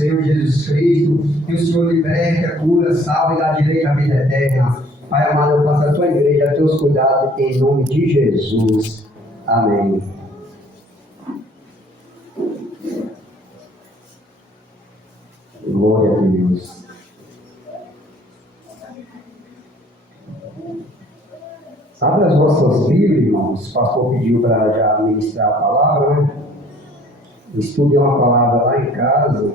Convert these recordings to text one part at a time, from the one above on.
Senhor Jesus Cristo, que o Senhor liberte, cura, salve e dá direito à vida eterna. Pai amado, eu passo a tua igreja a teus cuidados, em nome de Jesus. Amém. Glória a Deus. Abra as vossas Bíblias, irmãos. O pastor pediu para já ministrar a palavra, né? Eu estudei uma palavra lá em casa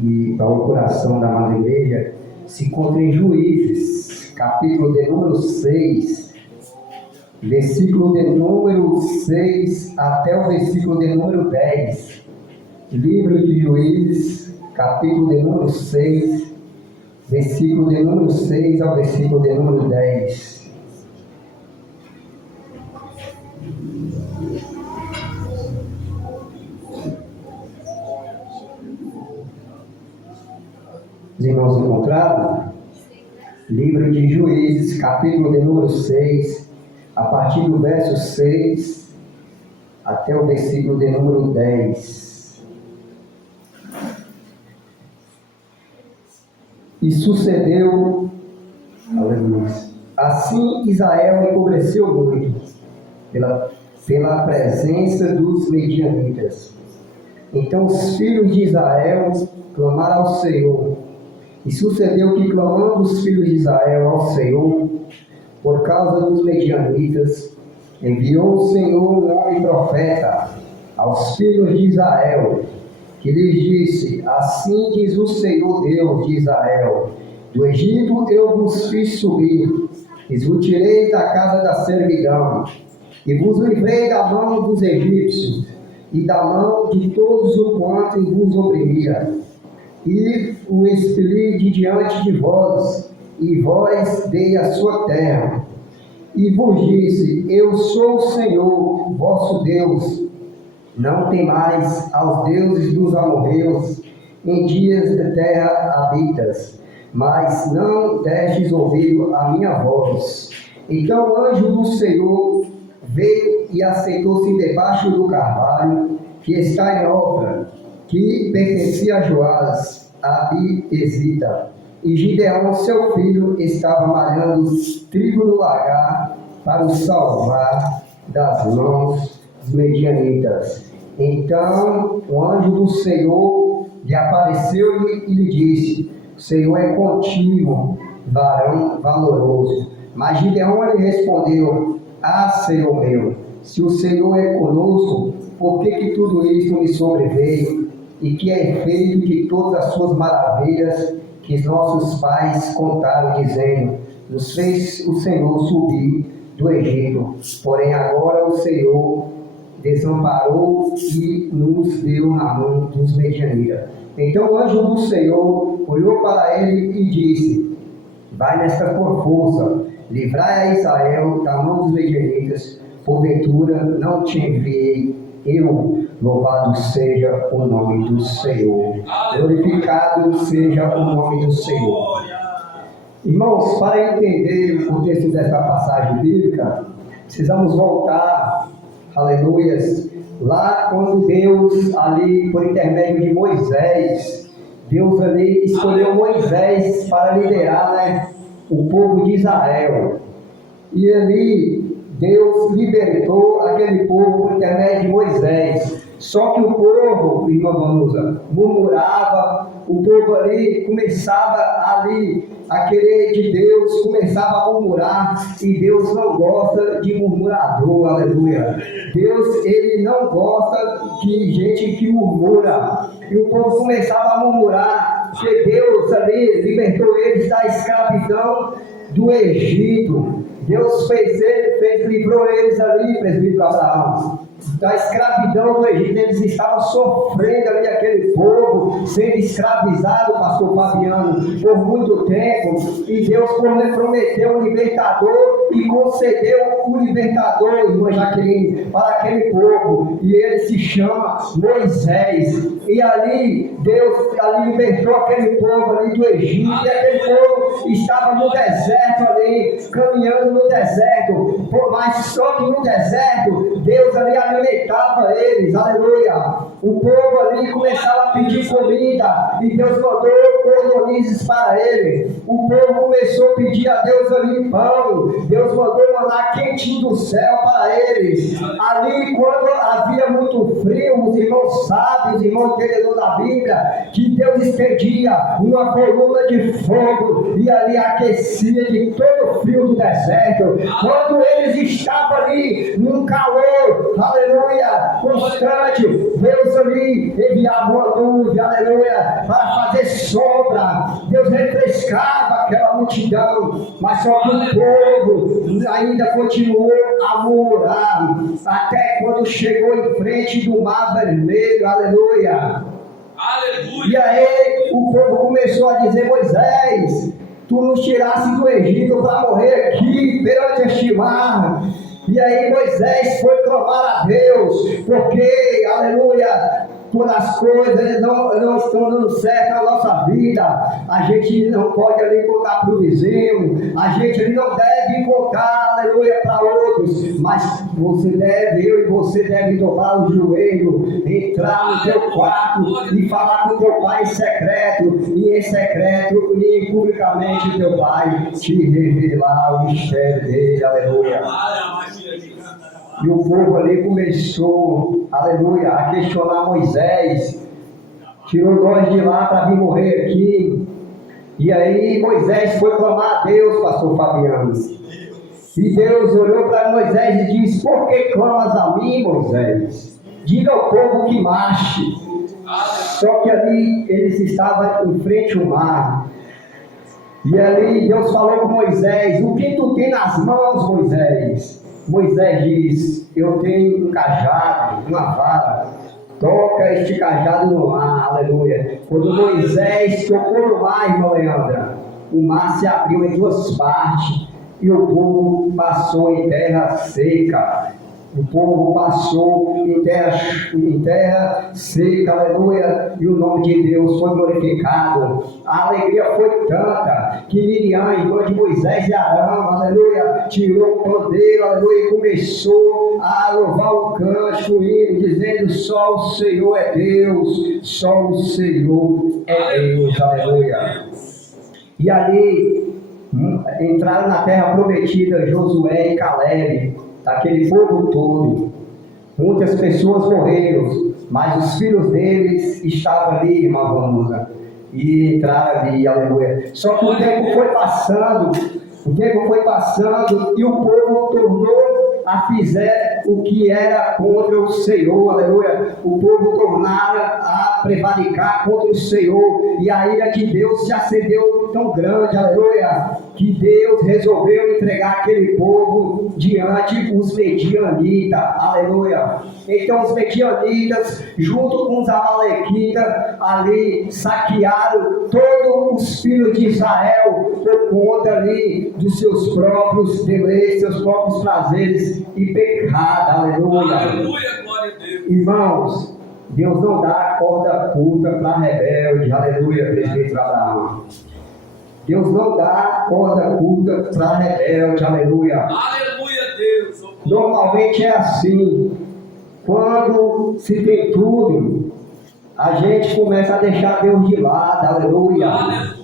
e para o coração da amada igreja se encontra em Juízes, capítulo de número 6, versículo de número 6 até o versículo de número 10. Livro de Juízes, capítulo de número 6, versículo de número 6 ao versículo de número 10. Os irmãos encontraram? Livro de Juízes, capítulo de número 6, a partir do verso 6 até o versículo de número 10. E sucedeu, aleluia, assim Israel empobreceu muito pela presença dos medianitas. Então os filhos de Israel clamaram ao Senhor. E sucedeu que, clamando os filhos de Israel ao Senhor, por causa dos medianitas, enviou o Senhor um homem profeta aos filhos de Israel, que lhes disse: assim diz o Senhor Deus de Israel: do Egito eu vos fiz subir, e vos tirei da casa da servidão, e vos livrei da mão dos egípcios, e da mão de todos o quanto vos oprimia. E o expeli de diante de vós, e vós dei a sua terra. E vos disse: eu sou o Senhor, vosso Deus. Não temais aos deuses dos amorreus, em dias de terra habitas, mas não destes ouvido a minha voz. Então o anjo do Senhor veio e aceitou-se debaixo do carvalho, que está em Ofra, que pertencia a Joás, a Abiezita. E Gideão, seu filho, estava malhando trigo no lagar para o salvar das mãos dos medianitas. Então o anjo do Senhor lhe apareceu e lhe disse: o Senhor é contigo, varão valoroso. Mas Gideão lhe respondeu: ah, Senhor meu, se o Senhor é conosco, por que tudo isto me sobreveio? E que é feito de todas as suas maravilhas que nossos pais contaram, dizendo: nos fez o Senhor subir do Egito. Porém agora o Senhor desamparou e nos deu na mão dos medianitas. Então o anjo do Senhor olhou para ele e disse: vai nesta tua força, livrai a Israel da mão dos medianitas, porventura não te enviei eu. Louvado seja o nome do Senhor, glorificado seja o nome do Senhor. Irmãos, para entender o contexto dessa passagem bíblica, precisamos voltar, aleluias, lá quando Deus ali, por intermédio de Moisés, Deus ali escolheu Moisés para liderar, o povo de Israel. E ali Deus libertou aquele povo por intermédio de Moisés. Só que o povo, irmã Vanusa, murmurava, o povo ali começava a querer de Deus, começava a murmurar, e Deus não gosta de murmurador, aleluia. Deus, ele não gosta de gente que murmura, e o povo começava a murmurar, que Deus ali libertou eles da escravidão do Egito. Deus livrou eles ali, presbítero Abraão, da escravidão do Egito. Eles estavam sofrendo ali, aquele povo, sendo escravizado, pastor Fabiano, por muito tempo, e Deus prometeu um libertador e concedeu o libertador, irmã Jaqueline, para aquele povo, e ele se chama Moisés. E ali, Deus ali libertou aquele povo ali do Egito, e aquele povo estava no deserto ali, caminhando no deserto, mas só que no deserto, Deus ali alimentava eles, aleluia. O povo ali começava a pedir comida, e Deus mandou cordonizes para ele. O povo começou a pedir a Deus ali pão, Deus mandou maná quentinho do céu para eles. Ali, quando havia muito frio, os irmãos sábios, os irmãos entendedores da Bíblia, que Deus estendia uma coluna de fogo e ali aquecia de todo o frio do deserto. Quando eles estavam ali num calor, aleluia, constante, Deus ali enviava uma nuvem, aleluia, para fazer sombra. Deus refrescava aquela multidão, mas só que o povo ainda continuou a morar, até quando chegou em frente do Mar Vermelho, aleluia. Aleluia. E aí o povo começou a dizer: Moisés, tu nos tiraste do Egito para morrer aqui perante este mar. E aí Moisés foi clamar a Deus, porque, aleluia, quando as coisas não estão dando certo na nossa vida, a gente não pode ali contar para o vizinho, a gente ali não deve contar, aleluia, para outros, mas eu e você deve dobrar o joelho, entrar no teu quarto e falar com teu pai em secreto, e em secreto e publicamente teu pai te revelar o mistério dele, aleluia. E o povo ali começou, aleluia, a questionar Moisés. Tirou nós de lá para vir morrer aqui. E aí Moisés foi clamar a Deus, pastor Fabiano. E Deus olhou para Moisés e disse: por que clamas a mim, Moisés? Diga ao povo que marche. Só que ali eles estavam em frente ao mar. E ali Deus falou com Moisés: o que tu tem nas mãos, Moisés? Moisés diz: eu tenho um cajado, uma vara, toca este cajado no mar, aleluia. Quando Moisés tocou no mar, irmã Leandra, o mar se abriu em duas partes, e o povo passou em terra seca. O povo passou em terra seca, aleluia, e o nome de Deus foi glorificado. A alegria foi tanta que Miriam, irmã de Moisés e Arão, aleluia, tirou o pandeiro, aleluia, e começou a louvar o cântico, dizendo: só o Senhor é Deus, só o Senhor é Deus, aleluia. E ali entraram na terra prometida Josué e Caleb, daquele povo todo. Muitas pessoas morreram, mas os filhos deles estavam ali, irmã Vanusa, e entraram ali, aleluia. Só que o tempo foi passando, e o povo tornou a fizer o que era contra o Senhor, aleluia. O povo tornara a prevaricar contra o Senhor, e a ira de Deus se acendeu tão grande, aleluia, que Deus resolveu entregar aquele povo diante os medianitas, aleluia. Então os medianitas, junto com os amalequitas, ali saquearam todos os filhos de Israel por conta ali dos seus próprios deleites, seus próprios prazeres e pecado, aleluia. Aleluia, glória a Deus. Irmãos, Deus não dá corda curta para rebelde, aleluia, presbítero Abraão. Deus não dá corda curta para rebelde, aleluia. Aleluia, Deus. Normalmente é assim. Quando se tem tudo, a gente começa a deixar Deus de lado, aleluia. Aleluia.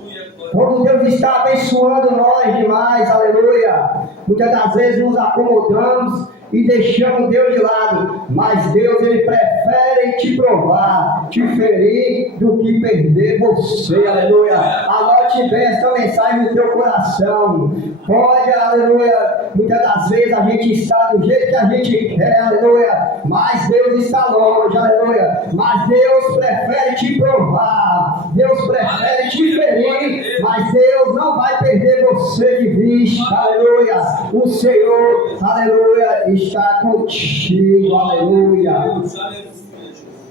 Quando Deus está abençoando nós demais, aleluia, muitas das vezes nos acomodamos e deixamos Deus de lado, mas Deus, Ele prefere te provar, te ferir, do que perder você, aleluia. Anote bem essa mensagem no teu coração. Pode, aleluia, muitas das vezes a gente está do jeito que a gente quer, aleluia, mas Deus está longe, aleluia. Mas Deus prefere te provar, Deus prefere te ferir, mas Deus não vai perder você de vista, aleluia. O Senhor, aleluia, está contigo, aleluia.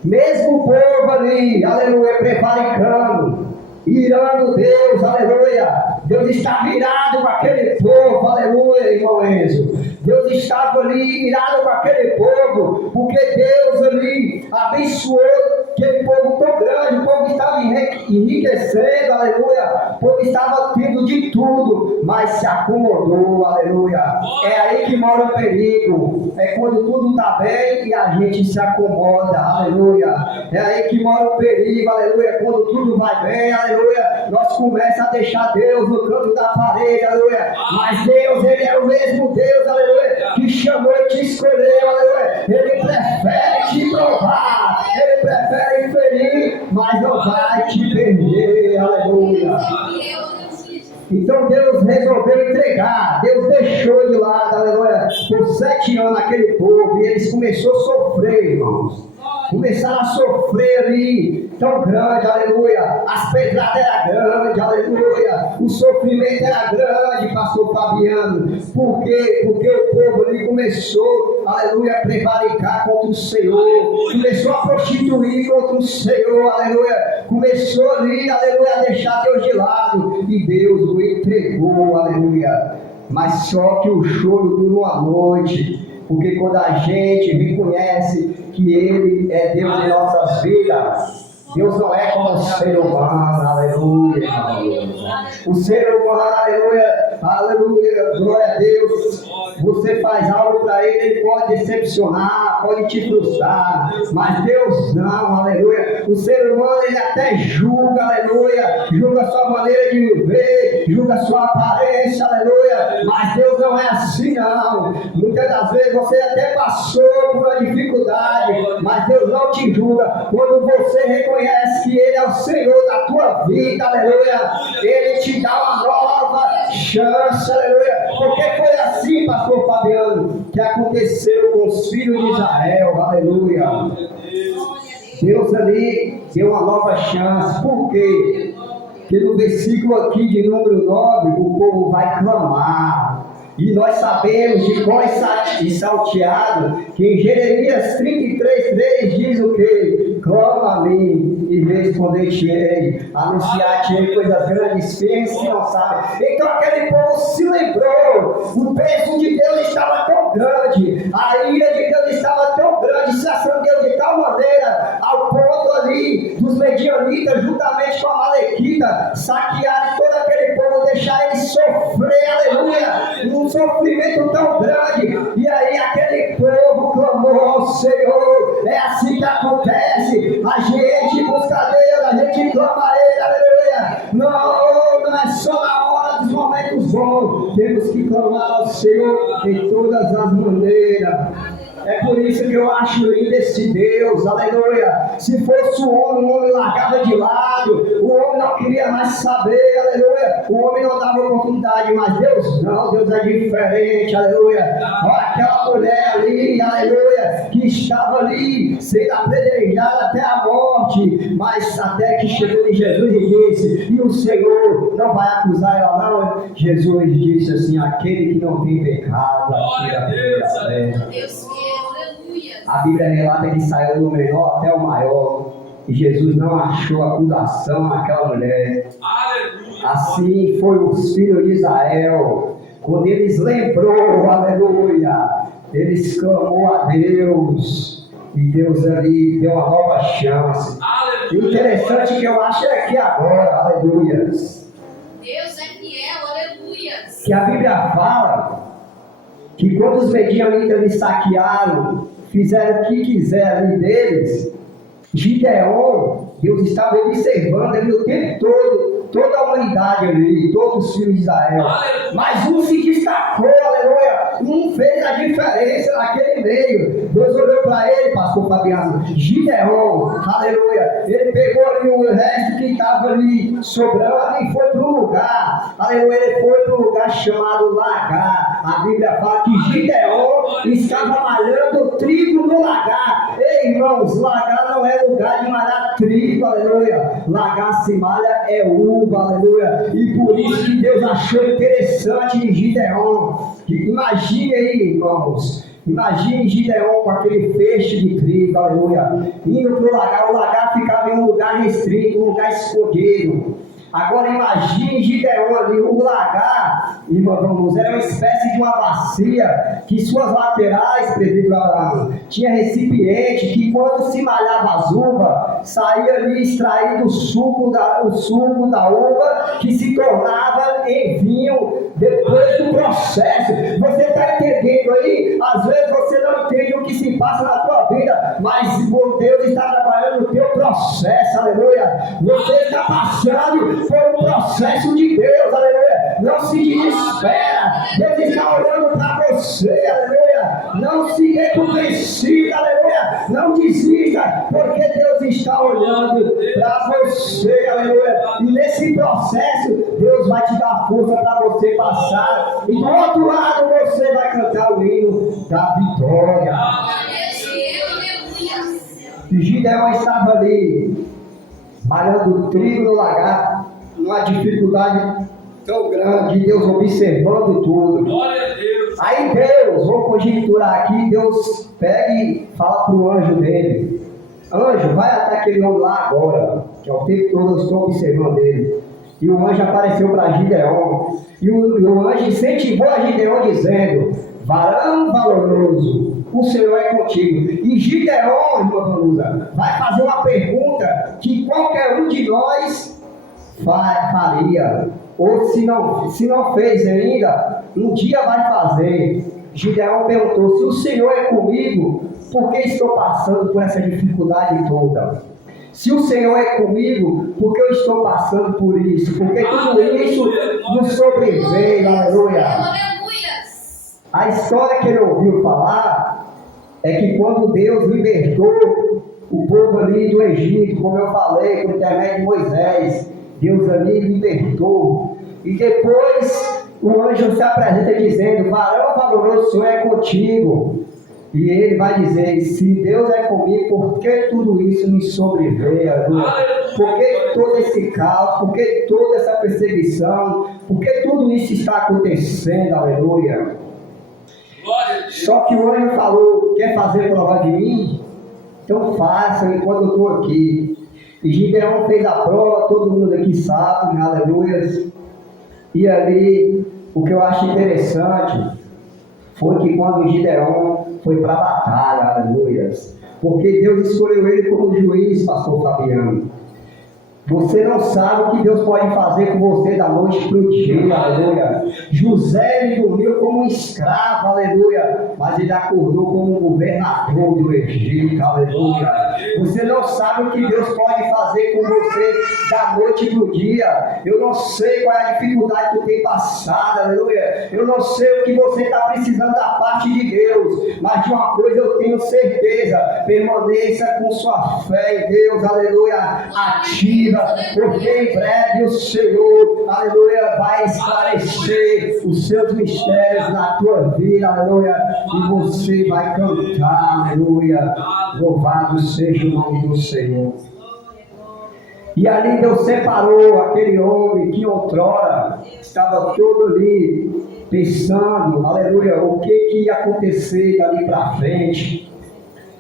Mesmo o povo ali, aleluia, prevaricando, irando Deus, aleluia. Deus está virado com aquele povo, aleluia, irmão Enzo. Deus estava ali irado com aquele povo, porque Deus ali abençoou aquele povo tão grande. O povo estava enriquecendo, aleluia. O povo estava tendo de tudo, mas se acomodou, aleluia. É aí que mora o perigo. É quando tudo está bem e a gente se acomoda, aleluia. É aí que mora o perigo, aleluia. Quando tudo vai bem, aleluia, nós começamos a deixar Deus no canto da parede, aleluia. Mas Deus, Ele é o mesmo Deus, aleluia, que chamou e te escolheu, aleluia. Ele prefere te provar, Ele prefere ferir, mas não vai te perder, aleluia. Então Deus resolveu entregar, Deus deixou de lado, aleluia, por 7 anos aquele povo, e eles começaram a sofrer, irmãos. Começaram a sofrer ali, tão grande, aleluia. As pedradas eram grandes, aleluia. O sofrimento era grande, pastor Fabiano. Por quê? Porque o povo ali começou, aleluia, a prevaricar contra o Senhor. Começou a prostituir contra o Senhor, aleluia. Começou ali, aleluia, a deixar Deus de lado. E Deus o entregou, aleluia. Mas só que o choro dura uma noite. Porque quando a gente reconhece que Ele é Deus em nossas vidas, Deus não é como o ser humano, aleluia. O ser humano, aleluia, aleluia, glória a Deus. Você faz algo para Ele pode decepcionar, pode te frustrar, mas Deus não, aleluia. O ser humano, ele até julga, aleluia, julga a sua maneira de viver, julga a sua aparência, aleluia, mas Deus não é assim, não. Muitas das vezes você até passou por uma dificuldade, mas Deus não te julga. Quando você reconhece que Ele é o Senhor da tua vida, aleluia, Ele te dá uma nova chance, aleluia. Porque foi assim, pastor Fabiano, que aconteceu com os filhos de Israel, aleluia. Deus ali deu uma nova chance. Por quê? Porque no versículo aqui de número 9, o povo vai clamar. E nós sabemos de cor e salteado que em Jeremias 33:3 diz o que? Clama a mim e responder-te-ei, anunciar-te-ei coisas grandes, feias que não sabem. Então aquele povo se lembrou, o peso de Deus estava tão grande, a ira de Deus estava tão grande, se acendeu de tal maneira, ao ponto ali dos medianitas, juntamente com a Malequita, saquear todo aquele povo, deixar ele sofrer, aleluia, um sofrimento tão grande. E aí aquele povo clamou ao Senhor. É assim que acontece. A gente busca Deus, a gente clama a Ele, aleluia. Não é só na hora dos momentos bons. Temos que clamar ao Senhor em todas as maneiras. É por isso que eu acho lindo esse Deus, aleluia. Se fosse o homem largava de lado, o homem não queria mais saber, aleluia. O homem não dava oportunidade, mas Deus não, Deus é diferente, aleluia. Olha aquela mulher ali, aleluia, que estava ali sendo apedrejada até a morte, mas até que chegou em Jesus e disse, e o Senhor não vai acusar ela não. Jesus disse assim, aquele que não tem pecado, glória a Deus, aleluia. A Bíblia relata que saiu do menor até o maior, e Jesus não achou acusação naquela mulher. Aleluia. Assim foi os filhos de Israel, quando eles lembrou, aleluia, eles clamou a Deus, e Deus ali deu uma nova chance. Aleluia. E o interessante que eu acho é que agora, aleluia, Deus é fiel, aleluia. Que a Bíblia fala que quando os medianitas lhe saquearam, fizeram o que quiseram deles, Gideon, Deus estava observando ali o tempo todo, toda a humanidade ali, todos os filhos de Israel. Mas um se destacou, aleluia, um fez a diferença naquele meio. Deus olhou para ele, pastor Fabiano, Gideon, aleluia, ele pegou ali o resto que estava ali sobrando e foi para um lugar, aleluia, ele foi para um lugar chamado Lagar. A Bíblia fala que Gideon estava malhando trigo no lagar. Ei, irmãos, lagar não é lugar de malhar trigo, aleluia. Lagar se malha é uva, aleluia. E por isso que Deus achou interessante em Gideon. Imagine aí, irmãos. Imagine Gideon com aquele feixe de trigo, aleluia. Indo para o lagar ficava em um lugar restrito, um lugar escondido. Agora imagine Gideão ali, o lagar, irmãos, era uma espécie de uma bacia que suas laterais, presbítero Abraão, tinha recipiente que quando se malhava as uvas, saía ali extraído o suco da uva que se tornava em vinho depois do processo. Você está entendendo aí? Às vezes você não entende o que se passa na tua vida, mas Deus está trabalhando no teu processo, aleluia. Você está passando por um processo de Deus, aleluia. Não se desespera, Deus está olhando para você, aleluia. Não se dê por vencido, aleluia. Não desista, porque Deus está olhando para você, aleluia. E nesse processo, Deus vai te dar força para você passar. E do outro lado, você vai cantar o hino da vitória. E Gideão estava ali, malhando trigo no lagar, numa dificuldade tão grande, Deus observando tudo. Glória a Deus. Aí Deus, vou conjecturar aqui, Deus pega e fala para o anjo dele: anjo, vai até aquele homem lá agora, que é o tempo todo eu estou observando ele. E o anjo apareceu para Gideão, e o anjo incentivou a Gideão dizendo: varão valoroso, o Senhor é contigo. E Gideão, irmã Vanusa, vai fazer uma pergunta que qualquer um de nós faria, ou se não fez ainda, um dia vai fazer. Gideão perguntou: se o Senhor é comigo, por que estou passando por essa dificuldade toda? Se o Senhor é comigo, por que eu estou passando por isso? Porque tudo isso nos sobreveio, aleluia. A história que ele ouviu falar é que quando Deus libertou o povo ali do Egito, como eu falei, por intermédio de Moisés, Deus ali libertou. E depois o anjo se apresenta dizendo: varão valoroso, o Senhor é contigo. E ele vai dizer: se Deus é comigo, por que tudo isso me sobreveio? Por que todo esse caos? Por que toda essa perseguição? Por que tudo isso está acontecendo? Aleluia. Só que o anjo falou: quer fazer prova de mim? Então faça enquanto eu estou aqui. E Gideão fez a prova, todo mundo aqui sabe, aleluia. E ali, o que eu acho interessante foi que quando Gideão foi para a batalha, aleluia, porque Deus escolheu ele como juiz, pastor Fabiano. Você não sabe o que Deus pode fazer com você da noite para o dia, aleluia. José, ele dormiu como um escravo, aleluia, mas ele acordou como um governador do Egito, aleluia. Você não sabe o que Deus pode fazer com você da noite para o dia. Eu não sei qual é a dificuldade que tu tem passado, aleluia. Eu não sei o que você está precisando da parte de Deus, mas de uma coisa eu tenho certeza: permaneça com sua fé em Deus, aleluia, ativa. Porque em breve o Senhor, aleluia, vai esclarecer os seus mistérios na tua vida, aleluia, e você vai cantar, aleluia, louvado seja o nome do Senhor. E ali Deus separou aquele homem que outrora estava todo ali pensando, aleluia, o que ia acontecer dali para frente.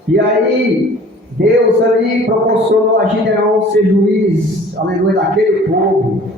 E aí Deus ali proporcionou a Gideão ser juiz, aleluia, daquele povo.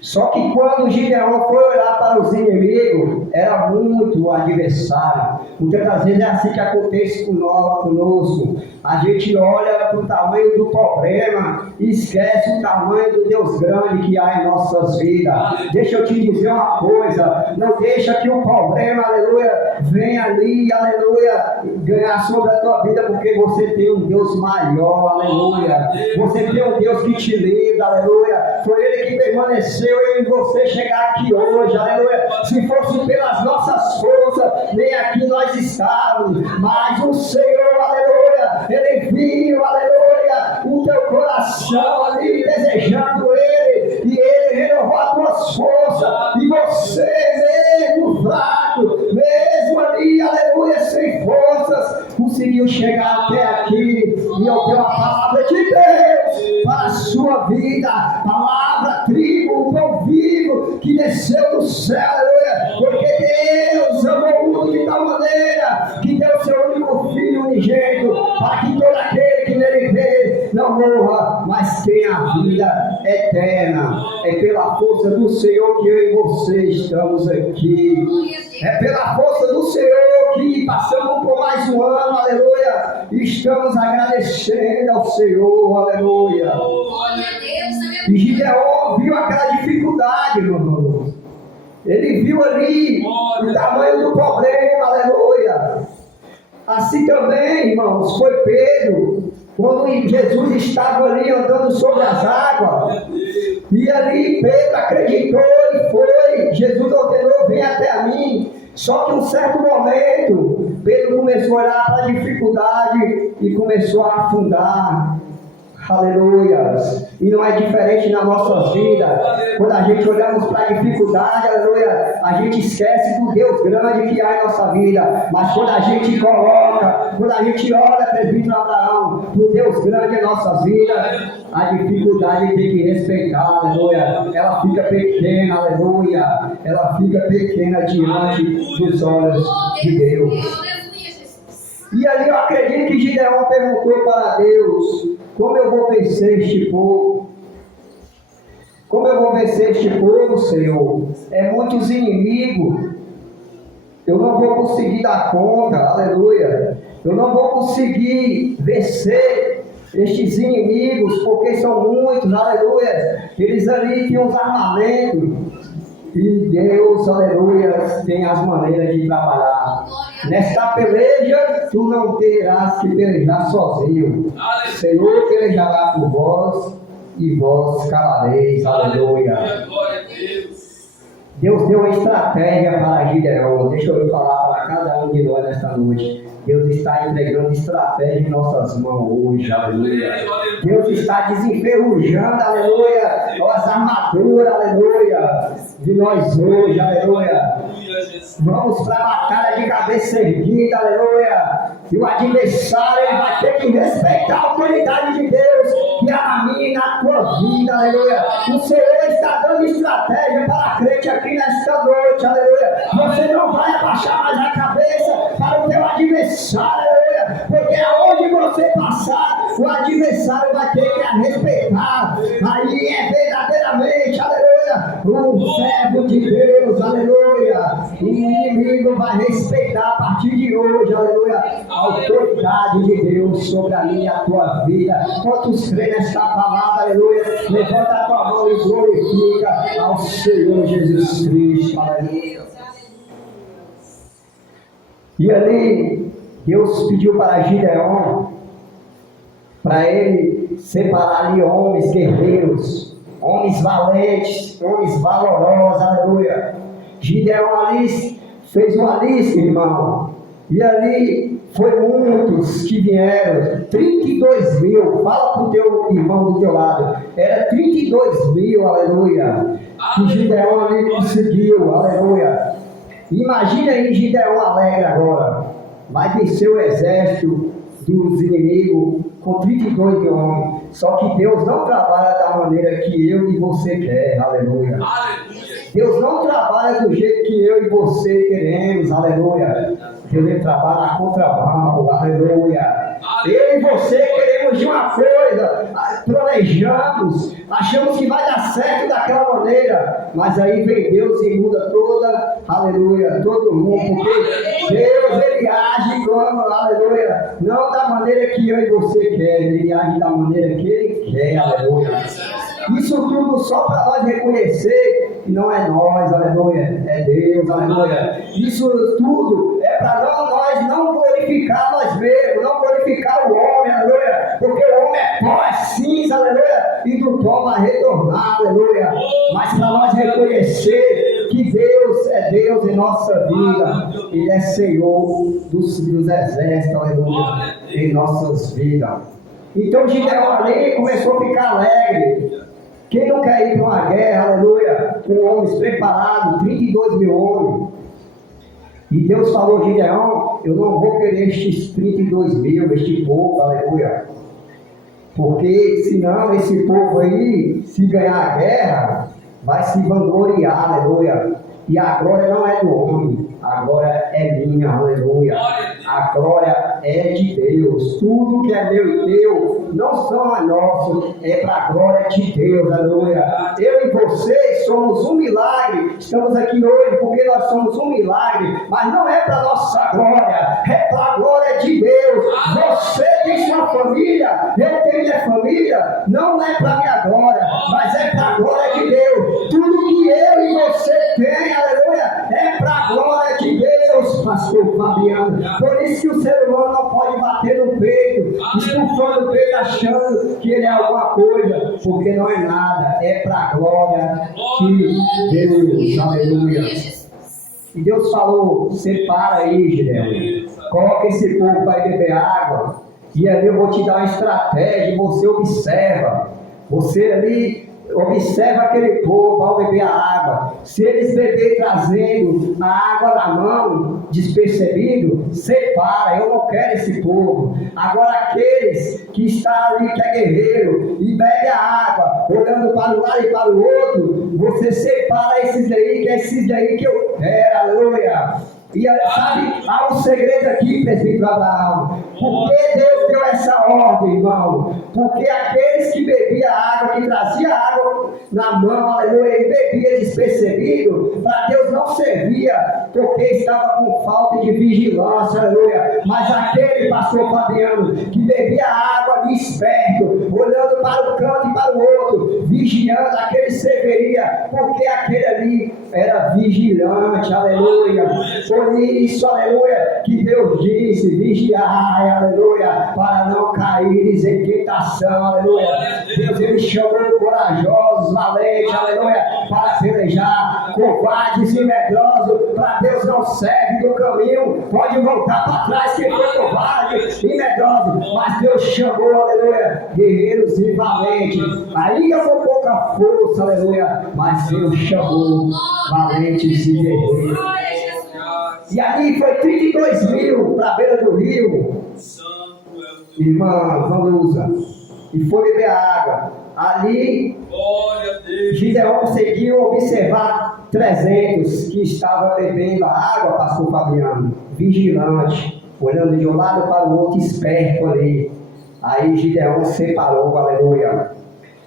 Só que quando Gideão foi olhar para os inimigos, era muito adversário. Muitas das vezes é assim que acontece conosco. A gente olha para o tamanho do problema e esquece o tamanho do Deus grande que há em nossas vidas. Deixa eu te dizer uma coisa: não deixa que o problema, aleluia, venha ali, aleluia, ganhar sobre a tua vida, porque você tem um Deus maior, aleluia. Você tem um Deus que te livra, aleluia. Foi Ele que permaneceu em você chegar aqui hoje, aleluia. Se fosse pelas nossas forças, nem aqui nós estávamos, mas o Senhor, aleluia, Ele viu, aleluia, o teu coração ali desejando Ele, e Ele renovou as tuas forças, e você mesmo fraco, mesmo ali, aleluia, sem forças, conseguiu chegar até aqui. E eu tenho a palavra de Deus para a sua vida, palavra, trigo, pão vivo, que desceu do céu, aleluia, porque Deus amou o mundo de tal maneira que deu seu único filho unigênito, para que todo aquele que nele vê não morra, mas tenha a vida eterna. É pela força do Senhor que eu e você estamos aqui. É pela força do Senhor que passamos por mais um ano, aleluia. E estamos agradecendo ao Senhor, aleluia. E Gideon viu aquela dificuldade, meu irmão. Ele viu ali o tamanho do problema, aleluia. Assim também, irmãos, foi Pedro, quando Jesus estava ali andando sobre as águas. E ali Pedro acreditou e foi. Jesus ordenou: vem até a mim. Só que em um certo momento, Pedro começou a olhar para a dificuldade e começou a afundar. Aleluia. E não é diferente nas nossas vidas. Quando a gente olhamos para a dificuldade, aleluia, a gente esquece do Deus grande que há em nossa vida. Mas quando a gente coloca, quando a gente olha, presbítero Abraão, o Deus grande em nossas vidas, a dificuldade tem que respeitar, aleluia. Ela fica pequena, aleluia. Ela fica pequena diante dos olhos de Deus. E ali eu acredito que Gideon perguntou para Deus: como eu vou vencer este povo? Como eu vou vencer este povo, Senhor? É muitos inimigos. Eu não vou conseguir dar conta, aleluia. Eu não vou conseguir vencer estes inimigos, porque são muitos, aleluia. Eles ali tinham os armamentos. E Deus, aleluia, tem as maneiras de trabalhar. Nesta peleja, tu não terás que pelejar sozinho. O Senhor pelejará por vós e vós calareis. Aleluia. Deus deu uma estratégia para Gideon. Deixa eu falar para cada um de nós nesta noite. Deus está entregando estratégia em nossas mãos hoje, aleluia. Deus está desenferrujando, aleluia, as armaduras, aleluia, de nós hoje, aleluia. Vamos para a batalha de cabeça erguida, aleluia. E o adversário, ele vai ter que respeitar a autoridade de Deus que há na minha e na tua vida, aleluia. O Senhor está dando estratégia para a crente aqui nesta noite, aleluia. Você não vai abaixar mais a cabeça para o teu adversário, aleluia. Porque aonde você passar, o adversário vai ter que a respeitar. Aí é verdadeiramente, aleluia, um servo de Deus, aleluia. O inimigo vai respeitar a partir de hoje, aleluia, a autoridade de Deus sobre a minha e a tua vida. Quantos creem nesta palavra, aleluia? Levanta a tua mão e glorifica ao Senhor Jesus Cristo, aleluia. E ali, Deus pediu para Gideon, para ele separar ali homens guerreiros, homens valentes, homens valorosos, aleluia. Gideon ali fez uma lista, irmão, e ali foi muitos que vieram, 32 mil, fala para o teu irmão do teu lado, era 32 mil, aleluia, que Gideon ali conseguiu, aleluia. Imagina aí Gideon alegre agora, vai vencer o exército dos inimigos com 32 mil homens. Só que Deus não trabalha da maneira que eu e você quer, aleluia. Deus não trabalha do jeito que eu e você queremos, aleluia. Deus ele trabalha na contramão, aleluia. Eu e você queremos de uma coisa, planejamos, achamos que vai dar certo daquela maneira, mas aí vem Deus e muda toda, aleluia, todo mundo, porque Deus ele age como, aleluia, não da maneira que eu e você quer, ele age da maneira que ele quer, aleluia. Isso tudo só para nós reconhecer que não é nós, aleluia, é Deus, aleluia. Isso tudo é para nós não glorificar nós mesmos, não glorificar o homem, aleluia, porque o homem é pó, é cinza, aleluia, e do pó vai retornar, aleluia. Mas para nós reconhecer que Deus é Deus em nossa vida, Ele é Senhor dos exércitos, aleluia, em nossas vidas. Então Gideon ali começou a ficar alegre. Quem não quer ir para uma guerra, aleluia, com homens preparados, 32 mil homens. E Deus falou, Gideon, eu não vou querer estes 32 mil, este povo, aleluia. Porque senão esse povo aí, se ganhar a guerra, vai se vangloriar, aleluia. E a glória não é do homem, a glória é minha, aleluia. A glória é de Deus. Tudo que é meu e teu não são nosso, é para a glória de Deus, aleluia. Eu e vocês somos um milagre, estamos aqui hoje porque nós somos um milagre, mas não é para nossa glória, é para a glória de Deus. Você tem sua família, eu tenho minha família, não é para minha glória, mas é para a glória de Deus. Tudo que eu e você tem, aleluia, é para a glória de Deus, pastor Fabiano. Por isso que o ser humano não pode bater no peito, estufando o peito, achando que ele é alguma coisa, porque não é nada, é para a glória de Deus, aleluia. E Deus falou: separa aí, Gideão, coloca esse povo para beber água, e ali eu vou te dar uma estratégia, você observa, você ali observa aquele povo ao beber a água. Se eles beberem trazendo a água na mão, despercebido, separa. Eu não quero esse povo. Agora aqueles que estão ali, que é guerreiro, e bebe a água, olhando para um lado e para o outro, você separa esses daí, que é esses daí que eu quero, aleluia. E sabe, há um segredo aqui, presbítero Abraão. Por que Deus deu essa ordem, irmão? Porque aqueles que bebiam água, que traziam água na mão, aleluia, e bebia despercebido, para Deus não servia, porque estava com falta de vigilância, aleluia. Mas aquele pastor Fabiano, que bebia água ali esperto, olhando para o canto e para o outro, vigiando, aquele serviria, porque aquele ali era vigilante, aleluia. Por isso, aleluia, que Deus disse: vigiai, aleluia, para não caíres em tentação, aleluia. Deus, ele chamou corajosos, valentes, aleluia, para pelejar, covardes e medrosos, para Deus não serve do caminho, pode voltar para trás quem foi covarde e medroso, mas Deus chamou, aleluia, guerreiros e valentes, ainda com pouca força, aleluia, mas Deus chamou valentes e guerreiros. E ali foi 32 mil para a beira do rio, irmã Vanusa, e foi beber água. Ali, Gideão conseguiu observar 300 que estavam bebendo a água, pastor Fabiano, vigilante, olhando de um lado para o outro, esperto ali. Aí Gideão separou, aleluia.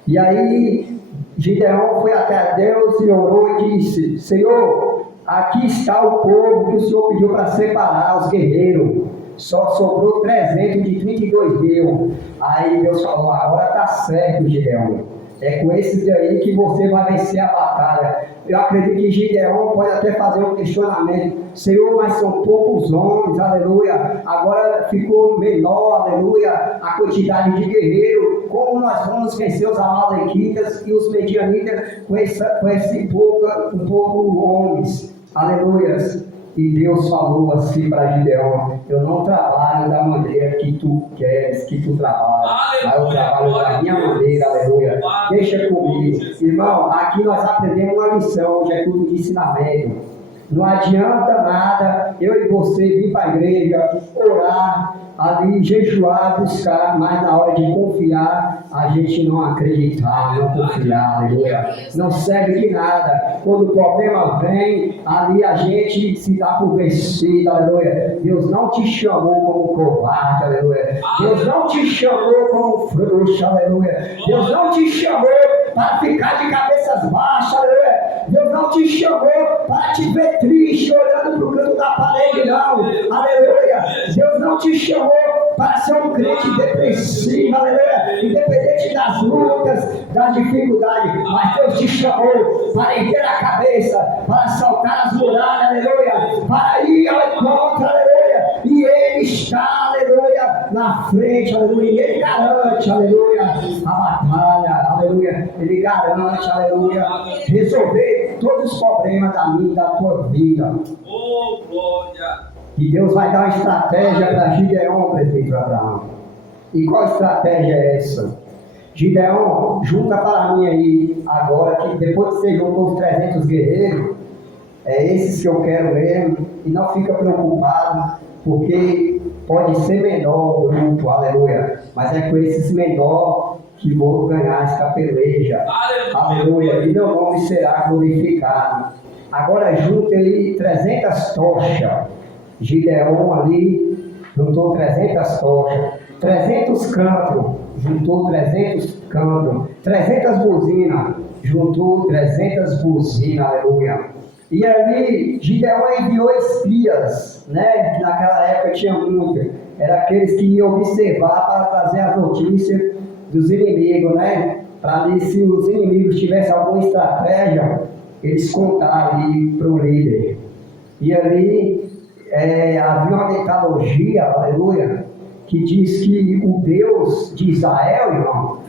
E aí Gideão foi até Deus e orou e disse: Senhor, aqui está o povo que o Senhor pediu para separar os guerreiros. Só sobrou 300 de 32 mil. Aí Deus falou: agora está certo, Gideão. É com esses daí que você vai vencer a batalha. Eu acredito que Gideão pode até fazer um questionamento: Senhor, mas são poucos homens, aleluia. Agora ficou menor, aleluia, a quantidade de guerreiros. Como nós vamos vencer os amalequitas e os medianitas com esse pouco homens? Aleluia. E Deus falou assim para Gideão: eu não trabalho da maneira que tu queres que tu trabalhe, mas eu trabalho da minha maneira, aleluia. Deixa comigo. Irmão, aqui nós aprendemos uma lição, hoje é tudo de ensinamento. Não adianta nada eu e você vir para a igreja, orar, ali jejuar, buscar, mas na hora de confiar, a gente não acreditar, não confiar, aleluia. Não serve de nada. Quando o problema vem, ali a gente se dá por vencido, aleluia. Deus não te chamou como covarde, aleluia. Deus não te chamou como frouxo, aleluia. Deus não te chamou para ficar de cabeças baixas, aleluia. Deus não te chamou para te ver triste, olhando para o canto da parede, não, aleluia. Deus não te chamou para ser um crente depressivo, aleluia, independente das lutas, das dificuldades, mas Deus te chamou para erguer a cabeça, para saltar as muralhas, aleluia, para ir ao encontro, aleluia, e Ele está, aleluia, na frente, aleluia, e Ele garante, aleluia, a batalha, aleluia, Ele garante, aleluia, resolver todos os problemas da minha e da tua vida. Oh, glória! E Deus vai dar uma estratégia para Gideão, presbítero Abraão. E qual estratégia é essa? Gideão, junta para mim aí, agora, que depois que você juntou os 300 guerreiros, é esses que eu quero mesmo, e não fica preocupado, porque pode ser menor o grupo, aleluia, mas é com esses menor que vou ganhar esta peleja, aleluia, e meu nome será glorificado. Agora junta aí 300 tochas. Gideão ali juntou 300 tochas, 300 cantos, juntou 300 cantos, 300 buzinas, juntou 300 buzinas, aleluia. E ali Gideão enviou espias, né? Que naquela época tinha muito, eram aqueles que iam observar para trazer as notícias dos inimigos, né? Para ver se os inimigos tivessem alguma estratégia, eles contaram ali para o líder. E ali havia uma mitologia, aleluia, que diz que o Deus de Israel, irmão,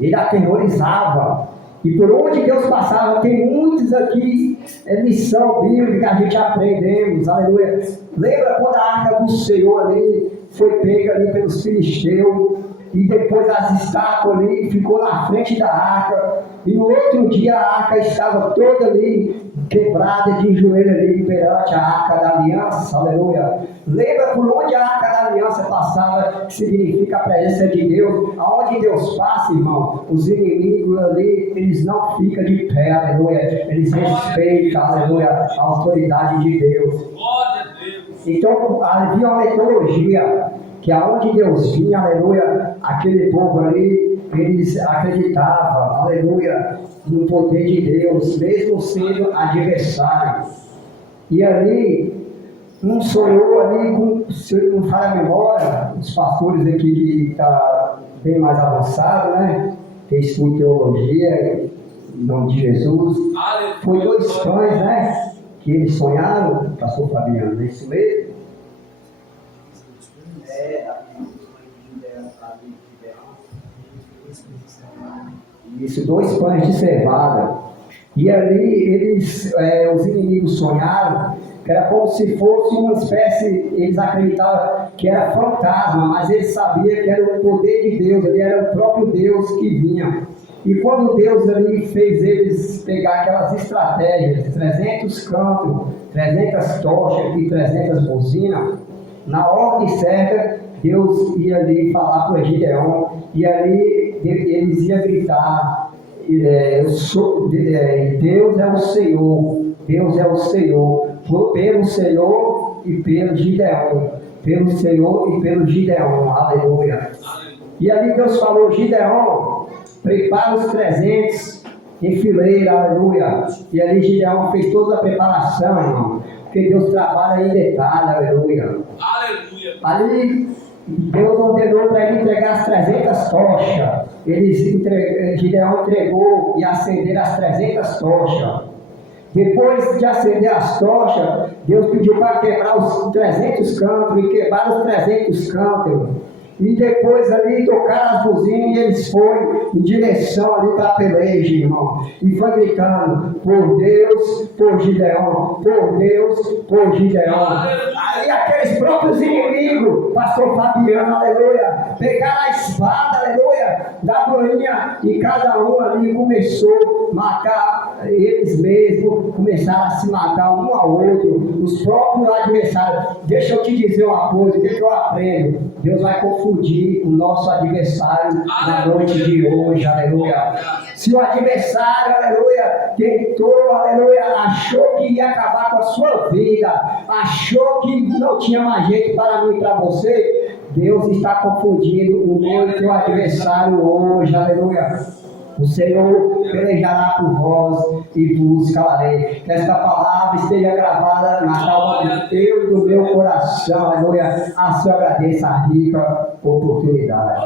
ele aterrorizava. E por onde Deus passava, tem muitos aqui, lição bíblica que a gente aprendemos, aleluia. Lembra quando a arca do Senhor ali foi pega ali pelos filisteus, e depois as estátuas ali ficou na frente da arca, e no outro dia a arca estava toda ali quebrada de joelho ali perante a arca da aliança, aleluia. Lembra por onde a arca da aliança passava, que significa a presença de Deus. Aonde Deus passa, irmão, os inimigos ali, eles não ficam de pé, aleluia. Eles respeitam, aleluia, a autoridade de Deus. Então havia uma metodologia que aonde Deus vinha, aleluia, aquele povo ali, eles acreditavam, aleluia, no poder de Deus, mesmo sendo adversário. E ali, um sonhou ali, se não falha a memória, os pastores aqui que estão bem mais avançados, né, que estudam teologia, em nome de Jesus, foi 2 pães, né, que eles sonharam, pastor Fabiano, é isso mesmo? Isso, 2 pães de cevada. E ali eles, os inimigos sonharam que era como se fosse uma espécie, eles acreditavam que era fantasma, mas eles sabiam que era o poder de Deus, ali era o próprio Deus que vinha. E quando Deus ali fez eles pegar aquelas estratégias, 300 cantos, 300 tochas e 300 buzinas, na ordem certa, Deus ia ali falar para Gideão, e ali eles iam gritar, Deus é o Senhor, Deus é o Senhor, pelo Senhor e pelo Gideão, pelo Senhor e pelo Gideão, aleluia. E ali Deus falou, Gideão, prepara os 300 em fileira, aleluia. E ali Gideão fez toda a preparação, irmão, porque Deus trabalha em detalhe, aleluia. Ali Deus ordenou para ele entregar as 300 tochas. Gideão entregou e acenderam as 300 tochas. Depois de acender as tochas, Deus pediu para quebrar os 300 cantos e quebrar os 300 cantos. E depois ali tocaram as buzinas e eles foram em direção ali para a peleja, irmão. E foi gritando, por Deus, por Gideão, por Deus, por Gideão. Aí aqueles próprios inimigos, pastor Fabiano, aleluia, pegaram a espada, aleluia, da boinha, e cada um ali começou a matar eles mesmos, começaram a se matar um ao outro, os próprios adversários. Deixa eu te dizer uma coisa, o que eu aprendo? Deus vai confundir o nosso adversário na noite de hoje, aleluia. Se o adversário, aleluia, tentou, aleluia, achou que ia acabar com a sua vida, achou que não tinha mais jeito para mim e para você, Deus está confundindo o meu e teu adversário hoje, aleluia. O Senhor pelejará por vós e vos calarei. Que esta palavra esteja gravada na alma do teu e do meu coração. Aleluia. Assim eu agradeço a rica oportunidade.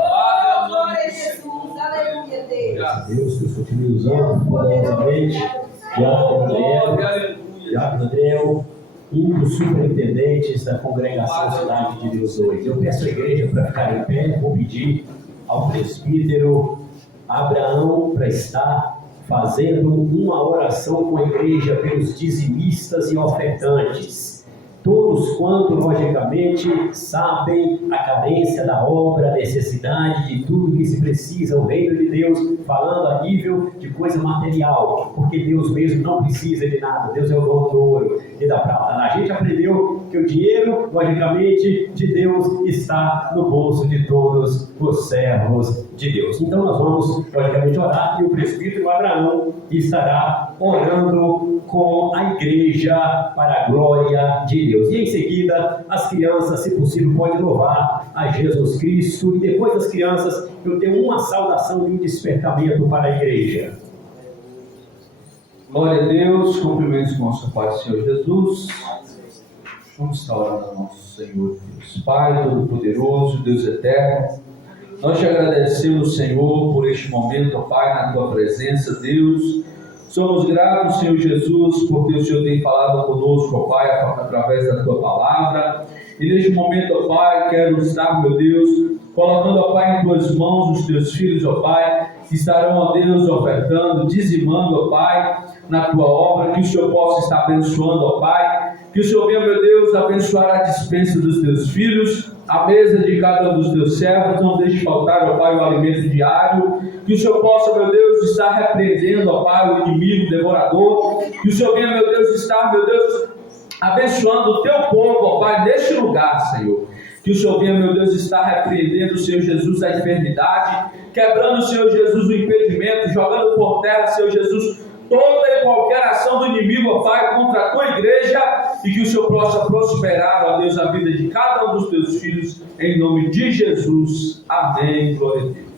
Glória a Jesus. Aleluia, Deus. Deus, que eu estou te usando poderosamente. Diácono Andreu, um dos superintendentes da congregação Cidade de Deus 2. Eu peço à igreja para ficar em pé. Vou pedir ao presbítero Abraão para estar fazendo uma oração com a igreja pelos dizimistas e ofertantes. Todos quanto, logicamente, sabem a carência da obra, a necessidade de tudo que se precisa, o reino de Deus, falando a nível de coisa material, porque Deus mesmo não precisa de nada, Deus é o dono do ouro e da prata. A gente aprendeu que o dinheiro, logicamente, de Deus está no bolso de todos os servos de Deus. Então nós vamos, logicamente, orar e o presbítero Abraão estará orando com a igreja para a glória de Deus. E em seguida, as crianças, se possível, podem louvar a Jesus Cristo. E depois das crianças, eu tenho uma saudação e um despertamento para a igreja. Glória a Deus, cumprimentos com nosso Pai do Senhor Jesus. Vamos estar orando ao nosso Senhor Deus Pai Todo-Poderoso, Deus Eterno. Nós te agradecemos, Senhor, por este momento, ó Pai, na tua presença, Deus. Somos gratos, Senhor Jesus, porque o Senhor tem falado conosco, ó Pai, através da tua palavra. E neste momento, ó Pai, quero estar, meu Deus, colocando, ó Pai, em tuas mãos os teus filhos, ó Pai, que estarão, ó Deus, ofertando, dizimando, ó Pai, na tua obra, que o Senhor possa estar abençoando, ó Pai, que o Senhor venha, meu Deus, abençoar a dispensa dos teus filhos, a mesa de cada um dos teus servos, não deixe faltar, ó Pai, o alimento diário, que o Senhor possa, meu Deus, estar repreendendo, ó Pai, o inimigo, o devorador, que o Senhor venha, meu Deus, estar, meu Deus, abençoando o teu povo, ó Pai, neste lugar, Senhor. Que o Senhor venha, meu Deus, estar repreendendo, Senhor Jesus, a enfermidade, quebrando, Senhor Jesus, o impedimento, jogando por terra, Senhor Jesus, toda e qualquer ação do inimigo, ó Pai, contra a tua igreja, e que o Senhor possa prosperar, ó Deus, a vida de cada um dos teus filhos, em nome de Jesus. Amém. Glória a Deus.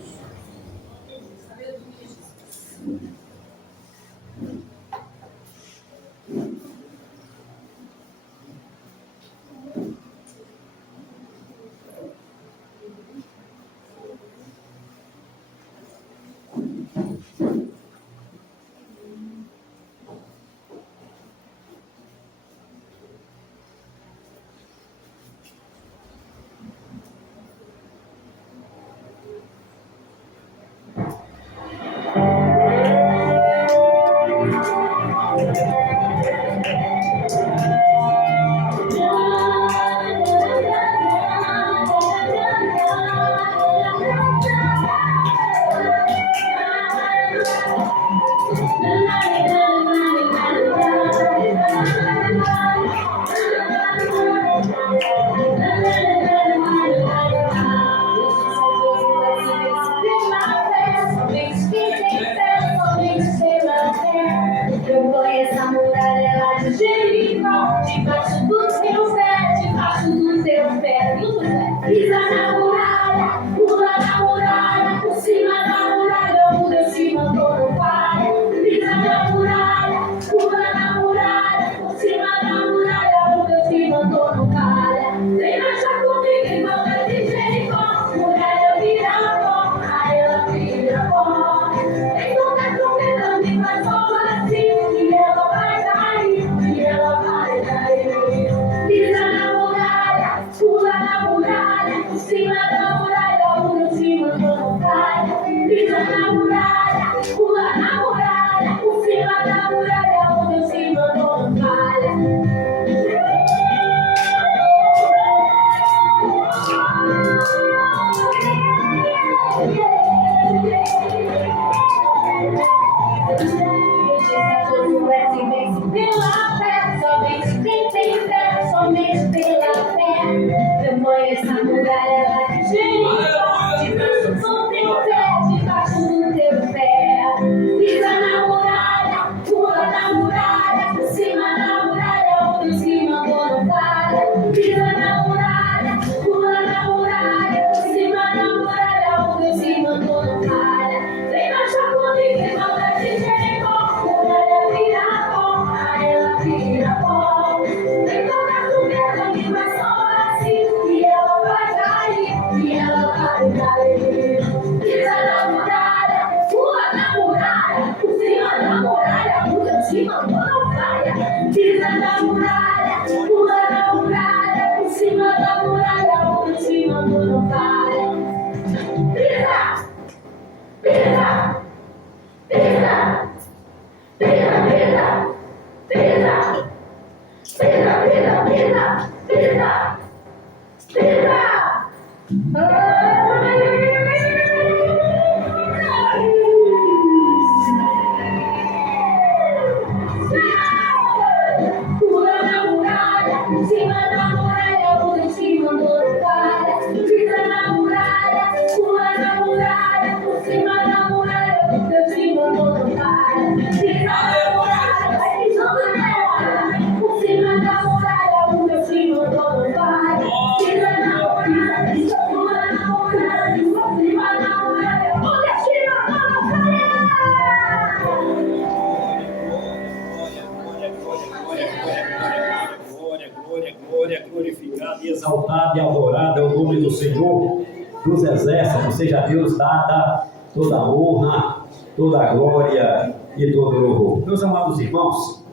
Cima da muralha, o Deus te mandou no cara. Pisa na muralha. exaltado e adorado é o nome do Senhor dos exércitos. Seja Deus dada toda a honra, toda a glória e todo o louvor. Meus amados irmãos,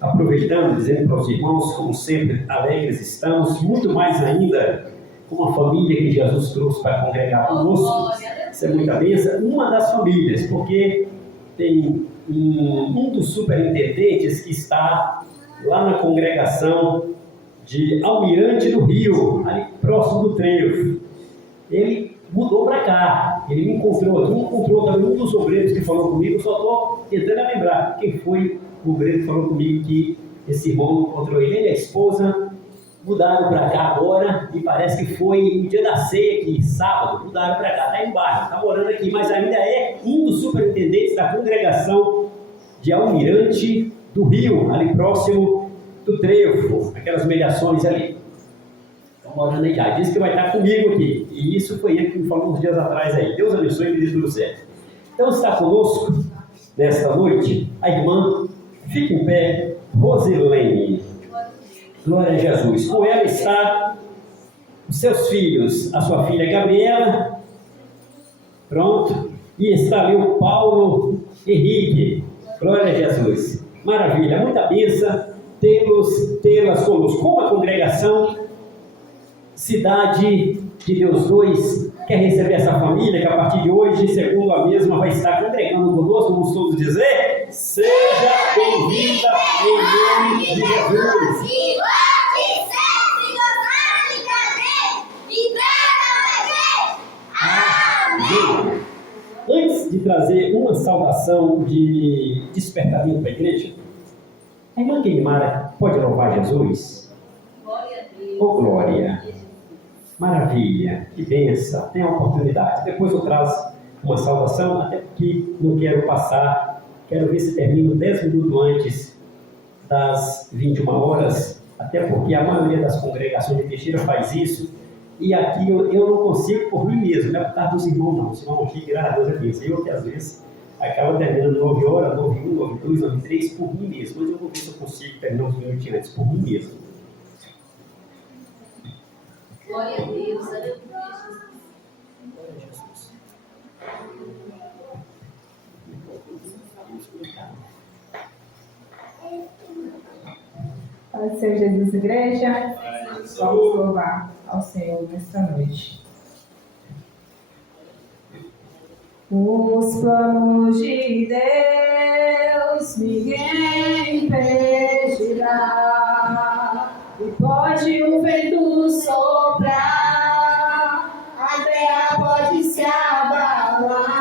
aproveitando, dizendo para os irmãos, como sempre, alegres estamos, muito mais ainda com uma família que Jesus trouxe para congregar conosco. Isso é muita bênção. Uma das famílias, porque tem um dos superintendentes que está lá na congregação de Almirante do Rio, ali próximo do Trevo. Ele mudou para cá, ele me encontrou também um dos obreiros que falou comigo. Só estou tentando lembrar quem foi o obreiro que falou comigo que esse irmão encontrou ele e a esposa. Mudaram para cá agora, e parece que foi no dia da ceia aqui, sábado, mudaram para cá, está embaixo, está morando aqui, mas ainda é um dos superintendentes da congregação de Almirante do Rio, ali próximo do Trevo, aquelas mediações ali. Estão morando aí já, disse que vai estar comigo aqui, e isso foi ele que me falou uns dias atrás aí. Deus abençoe e me tudo certo. Então está conosco, nesta noite, a irmã, fique em pé, Rosilene. Glória a Jesus. Com ela está os seus filhos, a sua filha Gabriela, pronto, e está ali o Paulo Henrique. Glória a Jesus. Maravilha, muita bênção tê-las conosco. Como a congregação Cidade de Deus 2 quer receber essa família que a partir de hoje, segundo a mesma, vai estar congregando conosco, vamos todos dizer: seja bem-vinda em nome de Jesus. Amém. Antes de trazer uma saudação de despertamento para a igreja, a irmã Queimara pode louvar Jesus? Glória a Deus. Oh, glória! Maravilha, que bênção, tem a oportunidade. Depois eu trago uma saudação, até porque não quero passar, quero ver se termino 10 minutos antes das 21 horas, até porque a maioria das congregações de Teixeira faz isso, e aqui eu não consigo por mim mesmo, não é por causa dos irmãos não, os irmãos aqui, graças a Deus, é bênção. Eu que às vezes acabo terminando 9 horas, 9h01, 9h02, 9h03 por mim mesmo, mas eu vou ver se eu consigo terminar uns minutinhos antes por mim mesmo. Glória a Deus. Aleluia, Jesus. Paz do Senhor Jesus, igreja. Vamos louvar ao Senhor nesta noite. Os planos de Deus ninguém impedirá, e pode o vento soprar, a terra pode se abalar,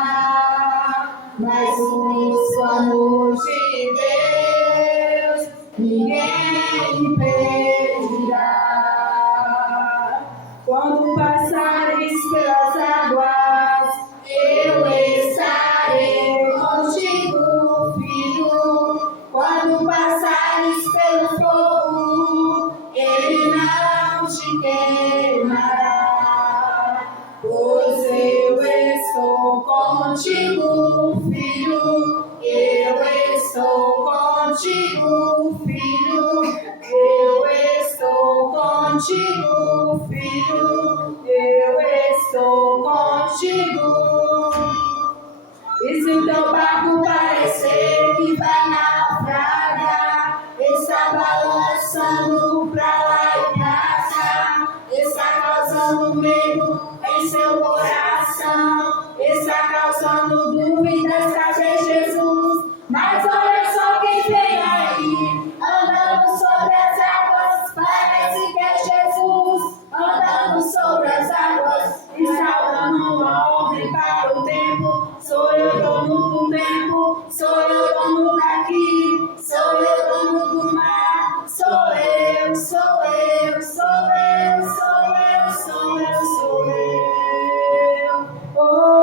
mas os planos de Deus ninguém impedirá. Quando passares pelas águas, eu estarei contigo, filho. Quando passares pelo fogo, ele não te queimará. Pois eu estou contigo, filho. Eu estou contigo, filho. Eu estou contigo, filho. Eu estou contigo. E se o teu barco parecer que vai naufragar, está balançando pra lá e pra cá, está causando medo em seu coração, está causando dúvidas, cadê Jesus? Mas olha só quem vem aí, andando sobre as águas, parece que é Jesus, andando sobre as águas, está dando uma ordem para o tempo. Sou eu dono do tempo, sou eu dono daqui, sou eu dono do mar, sou eu, sou eu, sou eu, sou eu, sou eu, sou eu. Oh,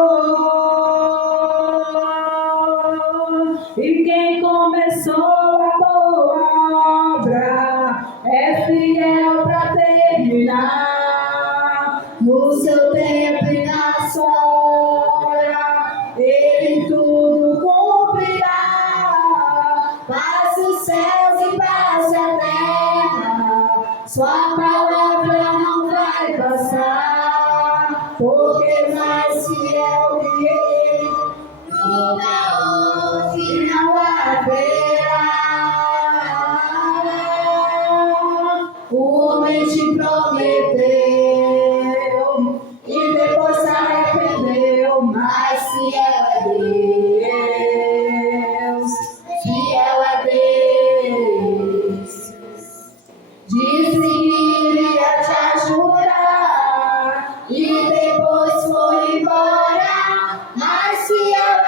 e quem começou a boa obra é fiel para terminar, no seu tempo e na sua hora, ele tudo cumprirá. Paz os céus e paz a terra, sua palavra não haverá. O homem te prometeu e depois se arrependeu, mas fiel é Deus, fiel é Deus. Disse que iria te ajudar e depois foi embora, mas fiel é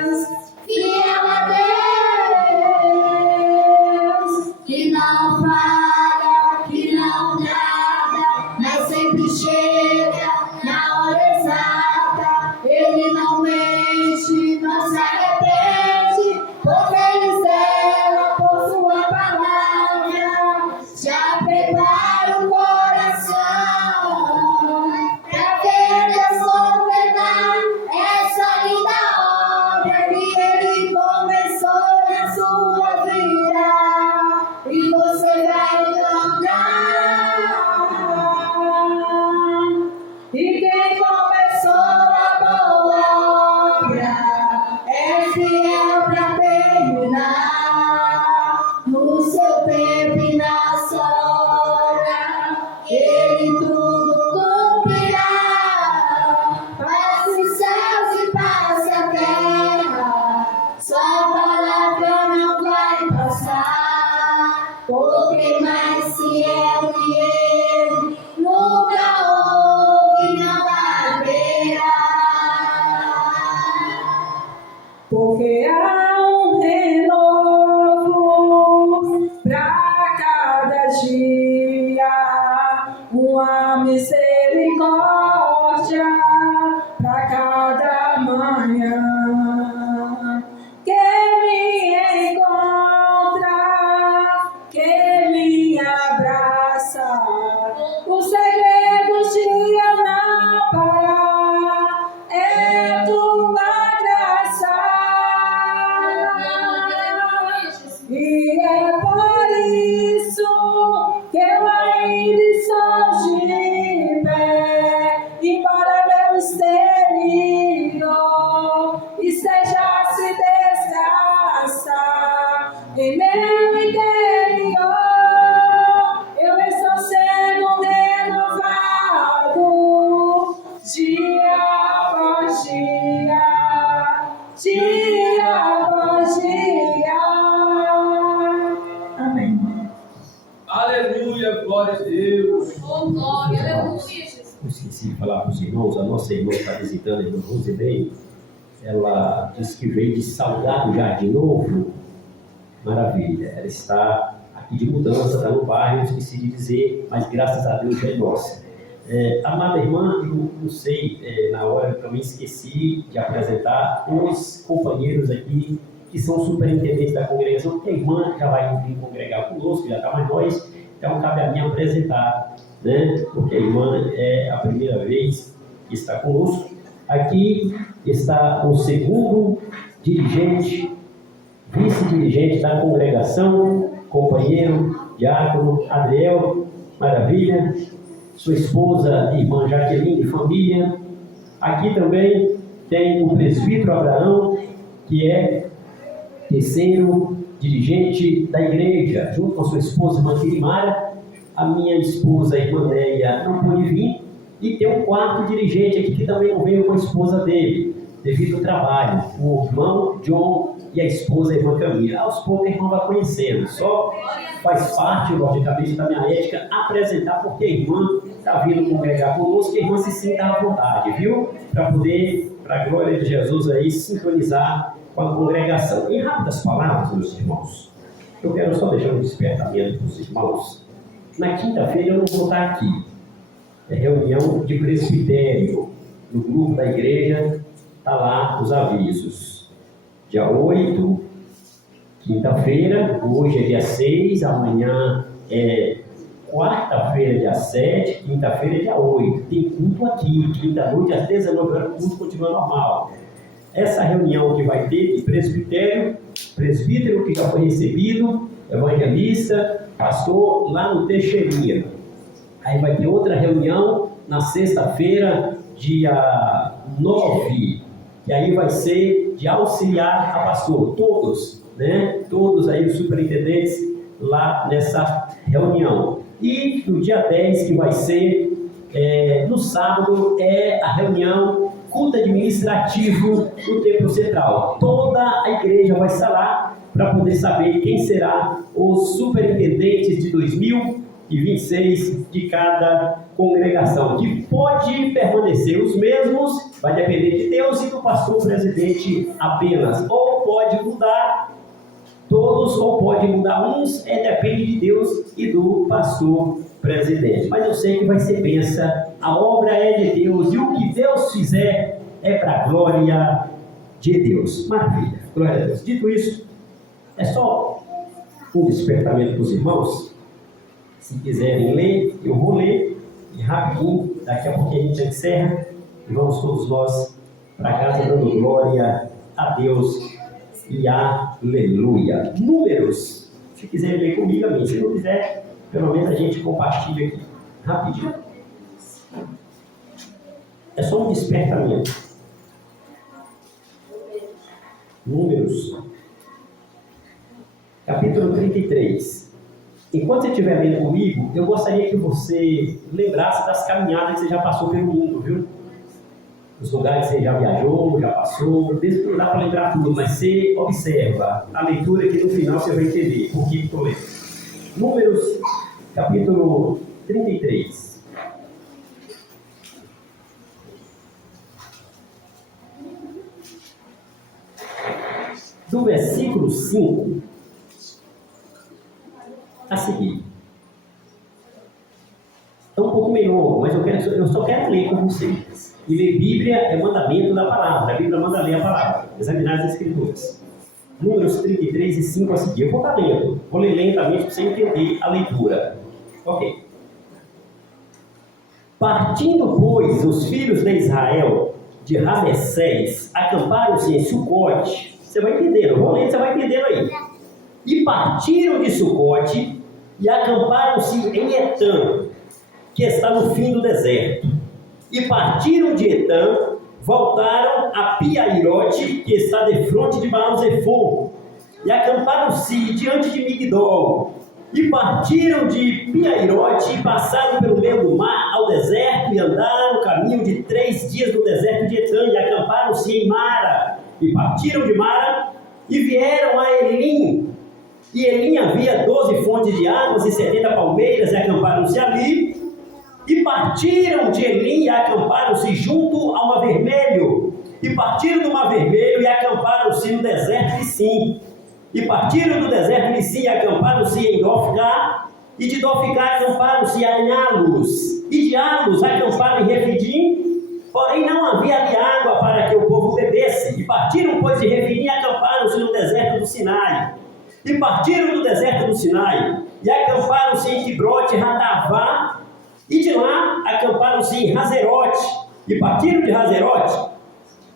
Deus, fiel é Deus, que não falha, que não nada, mas sempre chega na hora exata. Ele não mente, não se arrepende, porque ele zela por sua palavra. Já prepara o coração pra ver Deus completar essa linda obra que ele começou na sua vida, e você vai cantar. E quem começou a boa obra é fiel pra terminar. No seu tempo e na sua hora, ele tudo cumprirá. Passe os céus e passe a terra, sua palavra não vai passar, porque mais fiel que ele nunca houve, não haverá. Porque há um renovo pra cada dia, uma misericórdia pra cada manhã. Quem me encontra, quem me abraça, os segredos de eu não parar, é tua graça. E é por isso que eu ainda estou de pé, embora meu exterior esteja se desgastar, em meu interior eu estou sendo renovado, dia após dia, dia após dia. Amém. Aleluia, glória a Deus. Oh, glória, aleluia, Jesus. Eu esqueci de falar para os irmãos, a nossa irmã que está visitando, a irmã Rosilei, ela disse que veio de Salgado Jardim Novo. Maravilha, ela está aqui de mudança, está no bairro, eu esqueci de dizer, mas graças a Deus já é nossa. Amada irmã, eu não sei, na hora eu também esqueci de apresentar os companheiros aqui que são superintendentes da congregação, porque a irmã já vai vir congregar conosco, já está mais nós, então cabe a mim apresentar, né? Porque a irmã é a primeira vez que está conosco. Aqui está o segundo dirigente, vice-dirigente da congregação, companheiro, diácono Adriel, maravilha, sua esposa, irmã Jaqueline, família. Aqui também tem o presbítero Abraão, que é terceiro dirigente da igreja, junto com a sua esposa, irmã Quirimara. A minha esposa, a irmã Neia, não pôde vir. E tem um quarto dirigente aqui que também não veio com a esposa dele, devido ao trabalho, o irmão John e a esposa, a irmã Camila. Aos poucos a irmã vai conhecendo, só faz parte, logicamente, da minha ética apresentar, porque a irmã está vindo congregar conosco, que a irmã se sinta à vontade, viu? Para poder, para a glória de Jesus, aí, sincronizar com a congregação. Em rápidas palavras, meus irmãos, eu quero só deixar um despertamento para os irmãos. Na quinta-feira eu não vou estar aqui. É reunião de presbitério. No grupo da igreja, está lá os avisos. Dia 8, quinta-feira, hoje é dia 6, amanhã é quarta-feira, dia 7, quinta-feira é dia 8. Tem culto aqui, quinta-noite às 19 horas, o culto continua normal. Essa reunião que vai ter de presbitério, presbítero que já foi recebido, evangelista, pastor, lá no Teixeirinha. Aí vai ter outra reunião na sexta-feira, dia 9, e aí vai ser de auxiliar a pastor, todos, né? Todos aí os superintendentes lá nessa reunião. E no dia 10, que vai ser no sábado, é a reunião culto administrativo do Templo Central. Toda a igreja vai estar lá para poder saber quem será os superintendentes de 2026 de cada congregação, que pode permanecer os mesmos, vai depender de Deus e do pastor presidente apenas, ou pode mudar todos, ou pode mudar uns, depende de Deus e do pastor presidente. Mas eu sei que vai ser bênção, a obra é de Deus, e o que Deus fizer é para a glória de Deus. Maravilha, glória a Deus. Dito isso, é só um despertamento para os irmãos. Se quiserem ler, eu vou ler, e rapidinho, daqui a pouco a gente encerra, e vamos todos nós para casa dando glória a Deus e aleluia. Números, se quiserem ler comigo, amém. Se não quiser, pelo menos a gente compartilha aqui, rapidinho. É só um despertamento. Números, capítulo 33. Enquanto você estiver lendo comigo, eu gostaria que você lembrasse das caminhadas que você já passou pelo mundo, viu? Os lugares que você já viajou, já passou. Desde que não dá para lembrar tudo, mas você observa a leitura que no final você vai entender por que estou lendo. Números, capítulo 33. Do versículo 5 a seguir. É um pouco meio longo, mas eu só quero ler com vocês. E ler Bíblia é mandamento da palavra. A Bíblia manda ler a palavra, examinar as Escrituras. Números 33 e 5 a seguir. Eu vou estar lendo, vou ler lentamente para você entender a leitura. Ok. Partindo, pois, os filhos de Israel de Ramessés acamparam-se em Sucote. Você vai entender, eu vou ler, você vai entendendo aí. E partiram de Sucote e acamparam-se em Etã, que está no fim do deserto. E partiram de Etã, voltaram a Piairote, que está defronte de Baal-Zephon, e acamparam-se diante de Migdol. E partiram de Piairote e passaram pelo meio do mar ao deserto, e andaram o caminho de 3 dias no deserto de Etã, e acamparam-se em Mara. E partiram de Mara e vieram a Elim. E Elim havia 12 fontes de águas e 70 palmeiras, e acamparam-se ali. E partiram de Elim e acamparam-se junto ao Mar Vermelho. E partiram do Mar Vermelho e acamparam-se no deserto de Sim. E partiram do deserto de Sim e acamparam-se em Dofgá. E de Dofgá acamparam-se em Alos. E de Alos acamparam em Refidim. Porém não havia ali água para que o povo bebesse. E partiram, pois, de Refidim e acamparam-se no deserto do Sinai. E partiram do deserto do Sinai e acamparam-se em Quibrote Ratavá. E de lá acamparam-se em Hazerote. E partiram de Hazerote,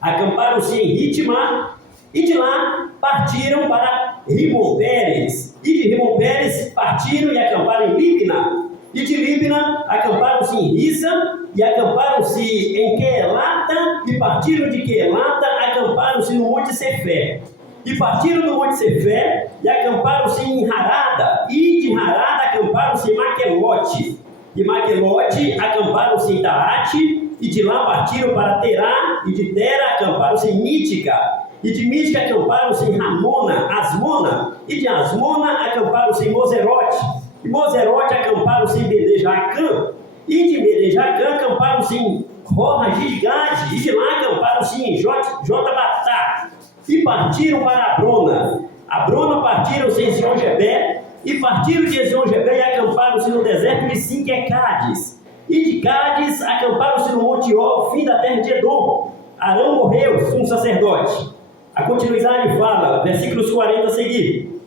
acamparam-se em Ritmá. E de lá partiram para Rimon-Pérez. E de Rimon-Pérez partiram e acamparam em Líbina. E de Líbina acamparam-se em Rissa. E acamparam-se em Quelata. E partiram de Quelata, acamparam-se no Monte Sefé. E partiram do Monte Sefé e acamparam-se em Harada. E de Harada acamparam-se em Maquelote. E Maquelote acamparam-se em Taate. E de lá partiram para Terá. E de Tera acamparam-se em Mítica. E de Mítica acamparam-se em Ramona, Asmona. E de Asmona acamparam-se em Moserote. E Moserote acamparam-se em Belejacã. E de Belejacã acamparam-se em Roha-Gilgade. E de lá acamparam-se em Jotabatá. E partiram para Abrona. Abrona partiram-se em Ezion-Gebé. E partiram de Ezion-Gebé e acamparam-se no deserto de Sim, que é Cádiz. E de Cádiz acamparam-se no Monte Ó, fim da terra de Edom. Arão morreu, sumo sacerdote. A continuidade fala, versículos 40 a seguir.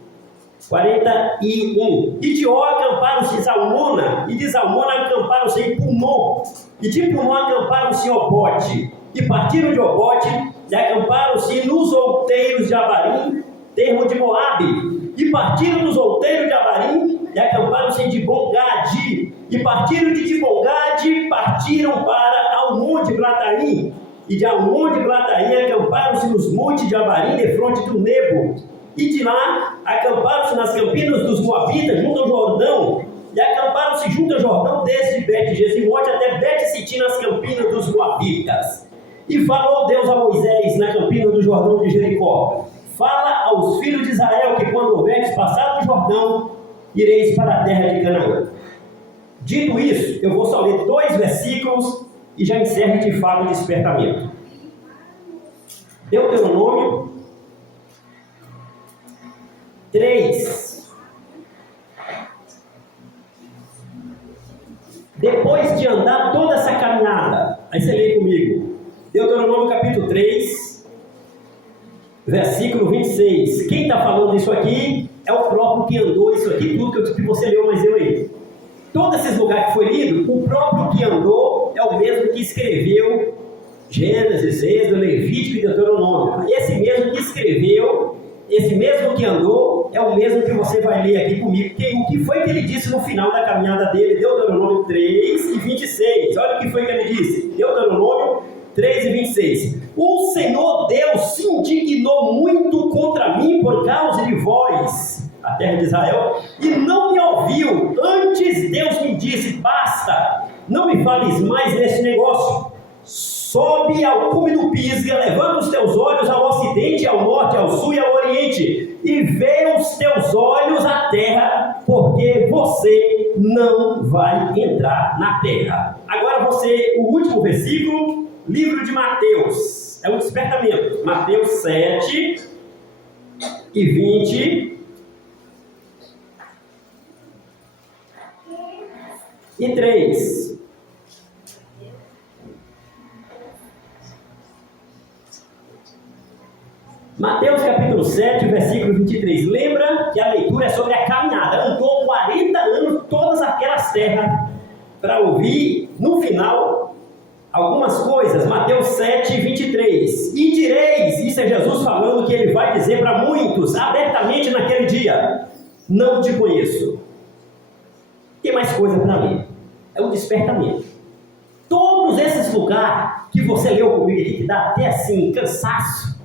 41. E de Ó acamparam-se em Zalmona. E de Zalmona acamparam-se em Punon. E de Punon acamparam-se em Obote. E partiram de Obote e acamparam-se nos outeiros de Abarim, termo de Moabe. E partiram dos outeiros de Abarim e acamparam-se em Dibon-Gade. E partiram de Dibon-Gade, partiram para Almon de Blataim. E de Almon de Glataim acamparam-se nos montes de Abarim, defronte do Nebo. E de lá acamparam-se nas campinas dos Moabitas, junto ao Jordão. E acamparam-se junto ao Jordão, desde Bet-Gesimote até Bet-Sitim, nas campinas dos Moabitas. E falou Deus a Moisés na campina do Jordão de Jericó: fala aos filhos de Israel que quando houveres passado o Jordão, ireis para a terra de Canaã. Dito isso, eu vou só ler 2 versículos e já encerro de fato o despertamento. Deuteronômio 3. Depois de andar toda essa caminhada, aí você lê comigo, Deuteronômio capítulo 3, versículo 26. Quem está falando isso aqui é o próprio que andou isso aqui, tudo que você leu, mas eu aí. Todos esses lugares que foi lido, o próprio que andou é o mesmo que escreveu Gênesis, Êxodo, Levítico e Deuteronômio. Esse mesmo que escreveu, esse mesmo que andou, é o mesmo que você vai ler aqui comigo. O que foi que ele disse no final da caminhada dele? Deuteronômio 3 e 26. Olha o que foi que ele disse. Deuteronômio 3 e 26. O Senhor Deus se indignou muito contra mim por causa de vós, a terra de Israel, e não me ouviu. Antes Deus me disse: basta, não me fales mais nesse negócio. Sobe ao cume do Pisga, levanta os teus olhos ao ocidente, ao norte, ao sul e ao oriente, e vê os teus olhos a terra, porque você não vai entrar na terra. Agora o último versículo, livro de Mateus, é um despertamento. Mateus 7 e 23. Mateus capítulo 7, versículo 23. Lembra que a leitura é sobre a caminhada. Andou 40 anos todas aquelas terras para ouvir, no final, algumas coisas. Mateus 7, 23. E direis, isso é Jesus falando, que ele vai dizer para muitos, abertamente naquele dia: não te conheço. Tem mais coisa para ler. É um despertamento. Todos esses lugares que você leu comigo aqui, que dá até assim, cansaço.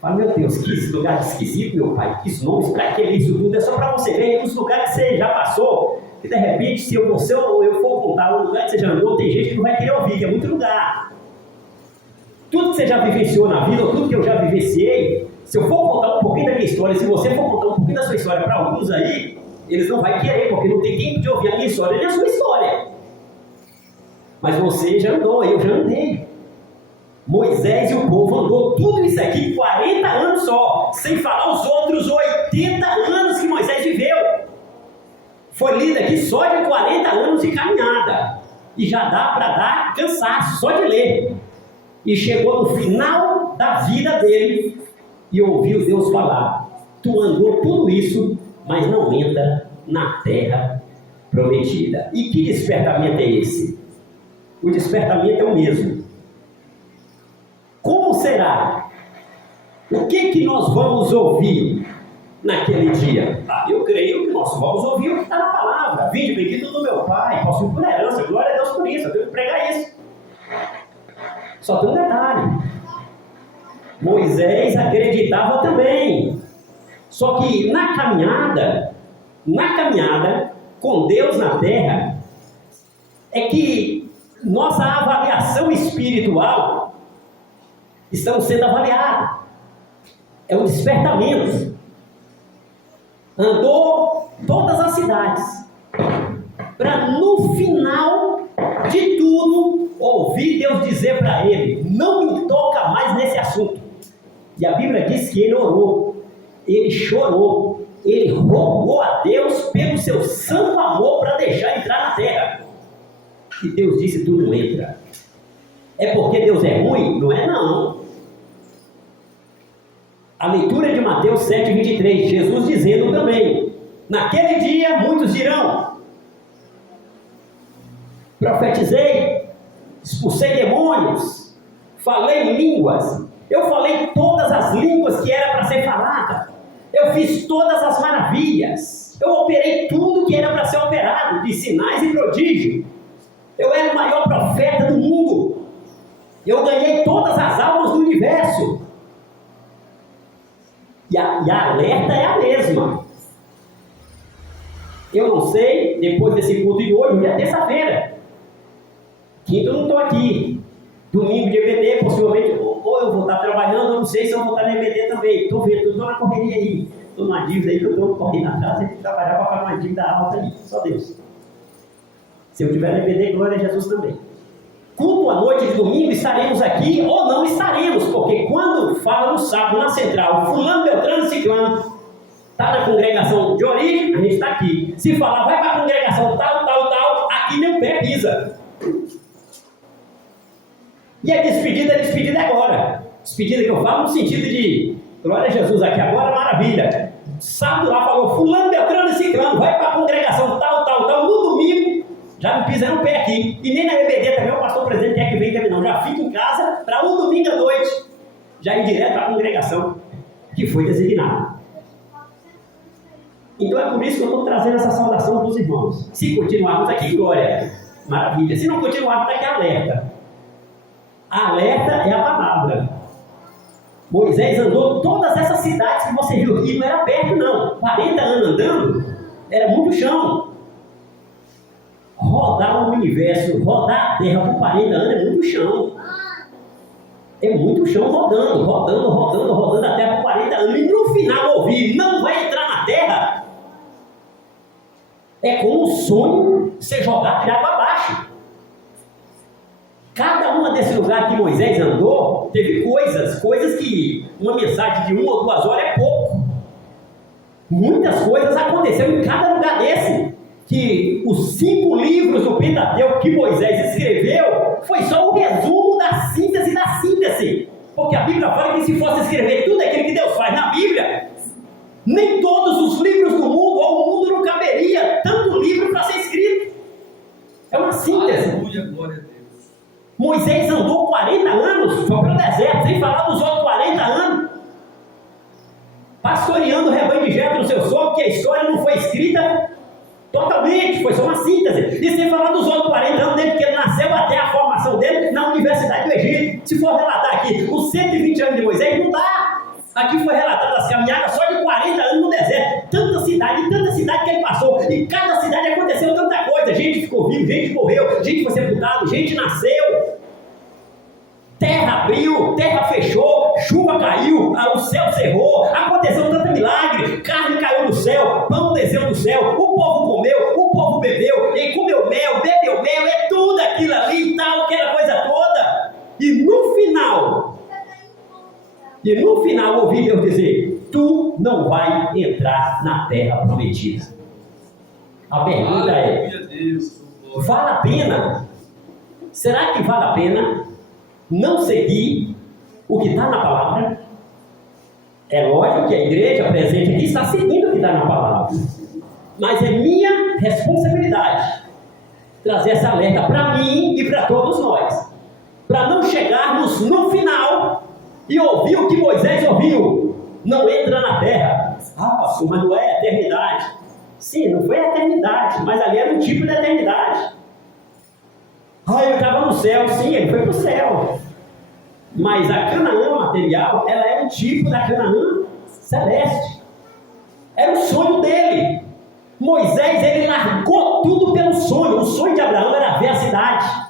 Fala, meu Deus, que lugar esquisito, meu pai, que nomes, para que isso tudo? É só para você ver os lugares que você já passou, e de repente, se eu for contar o lugar que você já andou, tem gente que não vai querer ouvir, que é muito lugar. Tudo que você já vivenciou na vida, ou tudo que eu já vivenciei, se eu for contar um pouquinho da minha história, se você for contar um pouquinho da sua história para alguns aí, eles não vão querer, porque não tem tempo de ouvir a minha história nem a sua história. Mas você já andou, eu já andei. Moisés e o povo andou tudo isso aqui 40 anos só, sem falar os outros 80 anos que Moisés viveu. Foi lido aqui só de 40 anos de caminhada, e já dá para dar cansaço só de ler. E chegou no final da vida dele e ouviu Deus falar: tu andou tudo isso, mas não entra na terra prometida. E que despertamento é esse? O despertamento é o mesmo. Como será? O que nós vamos ouvir naquele dia? Eu creio que nós vamos ouvir o que está na palavra. Vinde bendito do meu Pai, posso ir por herança, glória a Deus por isso, eu tenho que pregar isso. Só tem um detalhe: Moisés acreditava também. Só que na caminhada com Deus na terra, é que nossa avaliação espiritual estamos sendo avaliados. É um despertamento. Andou todas as cidades, para no final de tudo ouvir Deus dizer para ele: não me toca mais nesse assunto. E a Bíblia diz que ele orou, ele chorou, ele rogou a Deus pelo seu santo amor para deixar entrar na terra. E Deus disse: tu não entra. É porque Deus é ruim? Não é não. A leitura de Mateus 7, 23, Jesus dizendo também: naquele dia muitos dirão: profetizei, expulsei demônios, falei em línguas. Eu falei todas as línguas que era para ser falada. Eu fiz todas as maravilhas. Eu operei tudo que era para ser operado, de sinais e prodígios. Eu era o maior profeta do mundo. Eu ganhei todas as almas do universo. E a alerta é a mesma. Eu não sei, depois desse culto de hoje é terça-feira. Quinta eu não estou aqui. Domingo de EBD, possivelmente, ou eu vou estar trabalhando, eu não sei se eu vou estar na EBD também. Estou vendo, estou na correria aí. Estou numa dívida aí que eu estou correndo atrás e trabalhar para pagar uma dívida alta aí. Só Deus. Se eu tiver na EBD, glória a Jesus também. Culto à noite de domingo, estaremos aqui ou não estaremos, porque quando fala no sábado, na central, fulano, beltrano, ciclano, está na congregação de origem, a gente está aqui. Se falar, vai para a congregação tal, aqui nem o pé pisa. E a despedida é agora. Despedida que eu falo no sentido de, glória a Jesus aqui agora, maravilha. Sábado lá falou, fulano, beltrano e ciclano, vai para a congregação tal, no domingo, já não pisa no pé aqui. E nem na EBD também, o pastor presidente quer que venha também não. Já fica em casa para um domingo à noite, já ir direto para a congregação que foi designada. Então é por isso que eu estou trazendo essa saudação para os irmãos. Se continuarmos aqui, glória, maravilha. Se não continuarmos, está aqui alerta. A alerta é a palavra. Moisés andou todas essas cidades que você viu aqui, não era perto não. 40 anos andando, era muito chão. Rodar o universo, rodar a terra por 40 anos é muito chão. É muito chão rodando a terra por 40 anos. E no final ouvir, não vai entrar na terra. É como um sonho ser jogado de água abaixo. Cada uma desses lugares que Moisés andou, teve coisas que uma mensagem de 1 ou 2 horas é pouco. Muitas coisas aconteceram em cada lugar desse. Que os 5 livros do Pentateuco que Moisés escreveu foi só o resumo da síntese. Porque a Bíblia fala que se fosse escrever tudo aquilo que Deus faz na Bíblia, nem todos os livros do mundo, ou o mundo não caberia tanto livro para ser escrito. É uma síntese. Aleluia, glória a Deus. Moisés andou 40 anos, foi para o deserto, sem falar dos outros 40 anos, pastoreando o rebanho de Jetro no seu sogro, que a história não foi escrita totalmente, foi só uma síntese. E sem falar dos outros 40 anos, desde que ele nasceu até a formação dele na Universidade do Egito. Se for relatar aqui os 120 anos de Moisés, não dá. Aqui foi relatado as caminhadas só de 40 anos no deserto. Tanta cidade que ele passou. E cada cidade aconteceu tanta coisa. Gente ficou viva, gente morreu, gente foi sepultado, gente nasceu. Terra abriu, terra fechou, chuva caiu, o céu cerrou, aconteceu tanto milagre, carne caiu do céu, pão desceu do céu, o povo comeu, o povo bebeu, e comeu mel, bebeu mel, é tudo aquilo ali e tal, aquela coisa toda. E no final ouvi Deus dizer, tu não vai entrar na terra prometida. A pergunta é, vale a pena? Será que vale a pena não seguir o que está na palavra? É lógico que a igreja presente aqui está seguindo o que está na palavra, mas é minha responsabilidade trazer essa alerta para mim e para todos nós, para não chegarmos no final e ouvir o que Moisés ouviu: não entra na terra. Pastor, mas não é eternidade. Sim, não foi eternidade, mas ali era um tipo de eternidade. Ele estava no céu. Sim, ele foi para o céu. Mas a Canaã material, ela é um tipo da Canaã celeste. Era o sonho dele. Moisés, ele largou tudo pelo sonho. O sonho de Abraão era ver a cidade.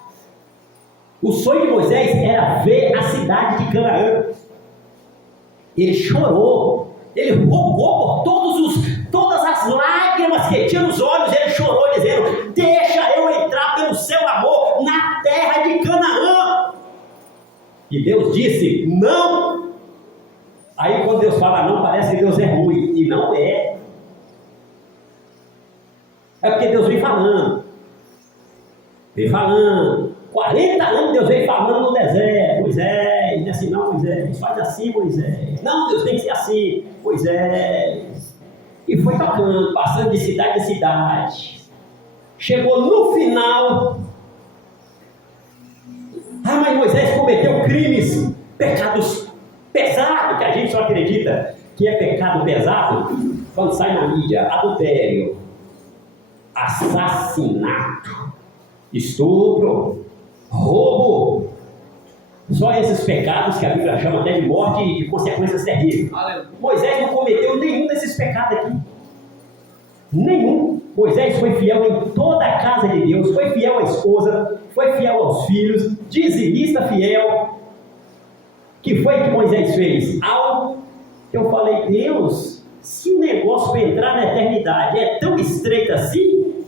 O sonho de Moisés era ver a cidade de Canaã. Ele chorou. Ele rogou por todas as lágrimas que tinha nos olhos. Ele chorou dizendo: deixa eu entrar pelo seu amor na terra de Canaã. E Deus disse: não. Aí quando Deus fala não, parece que Deus é ruim. E não é. É porque Deus vem falando. 40 anos Deus vem falando no deserto. Moisés, não é assim não, Moisés. Faz assim, Moisés. Não, Deus tem que ser assim, Moisés. E foi tocando, passando de cidade em cidade. Chegou no final. Mas Moisés cometeu crimes, pecados pesados, que a gente só acredita que é pecado pesado quando sai na mídia: adultério, assassinato, estupro, roubo. Só esses pecados que a Bíblia chama até de morte e de consequências terríveis. Moisés não cometeu nenhum desses pecados aqui. Nenhum. Moisés foi fiel em toda a casa de Deus, foi fiel à esposa, foi fiel aos filhos, dizimista fiel. Que foi que Moisés fez? Algo que eu falei, Deus, se o negócio para entrar na eternidade é tão estreito assim,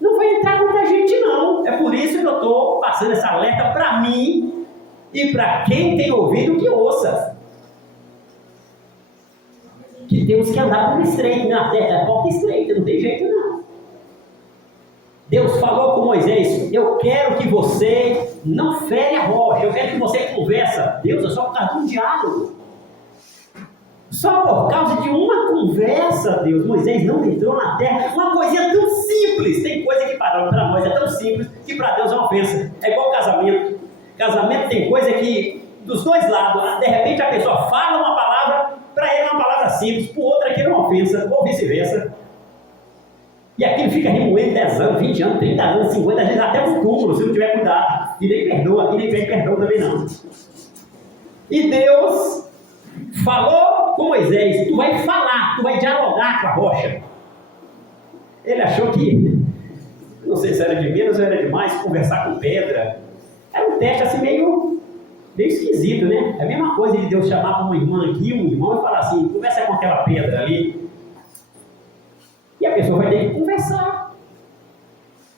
não vai entrar muita gente não. É por isso que eu estou passando essa alerta para mim e para quem tem ouvido que ouça. Que temos que andar por estreito, na terra, porta estreita, não tem jeito não. Deus falou com Moisés, eu quero que você não fere a rocha, eu quero que você conversa. Deus, é só por causa de um diálogo. Só por causa de uma conversa, Deus, Moisés não entrou na terra. Uma coisinha tão simples, tem coisa que para nós é tão simples, que para Deus é uma ofensa. É igual casamento. Casamento tem coisa que, dos dois lados, de repente a pessoa fala uma palavra, para ele é uma palavra simples, para o outro aquilo é uma ofensa, ou vice-versa. E aquilo fica remoendo 10 anos, 20 anos, 30 anos, 50, às vezes até um túmulo, se não tiver cuidado. E nem perdoa, e nem pede perdão também não. E Deus falou com Moisés, tu vai falar, tu vai dialogar com a rocha. Ele achou que, não sei se era de menos ou era demais, conversar com pedra. Era um teste assim meio esquisito, né? É a mesma coisa de Deus chamar para uma irmã aqui, um irmão, e falar assim, conversa com aquela pedra ali. E a pessoa vai ter que conversar.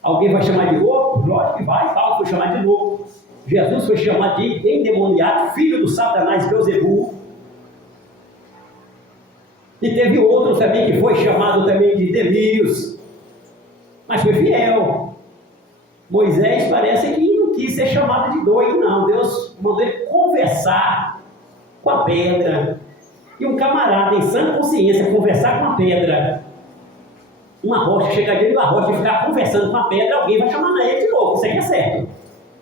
Alguém vai chamar de louco? Lógico que vai, Paulo foi chamado de louco. Jesus foi chamado de endemoniado, filho do Satanás Beelzebul. E teve outros também que foi chamado também de delírios. Mas foi fiel. Moisés parece que não quis ser chamado de doido, não. Deus mandou ele conversar com a pedra. E um camarada em sã consciência conversar com a pedra. Uma rocha, chegar dentro da rocha e ficar conversando com a pedra, alguém vai chamar ele de louco, isso aí é certo.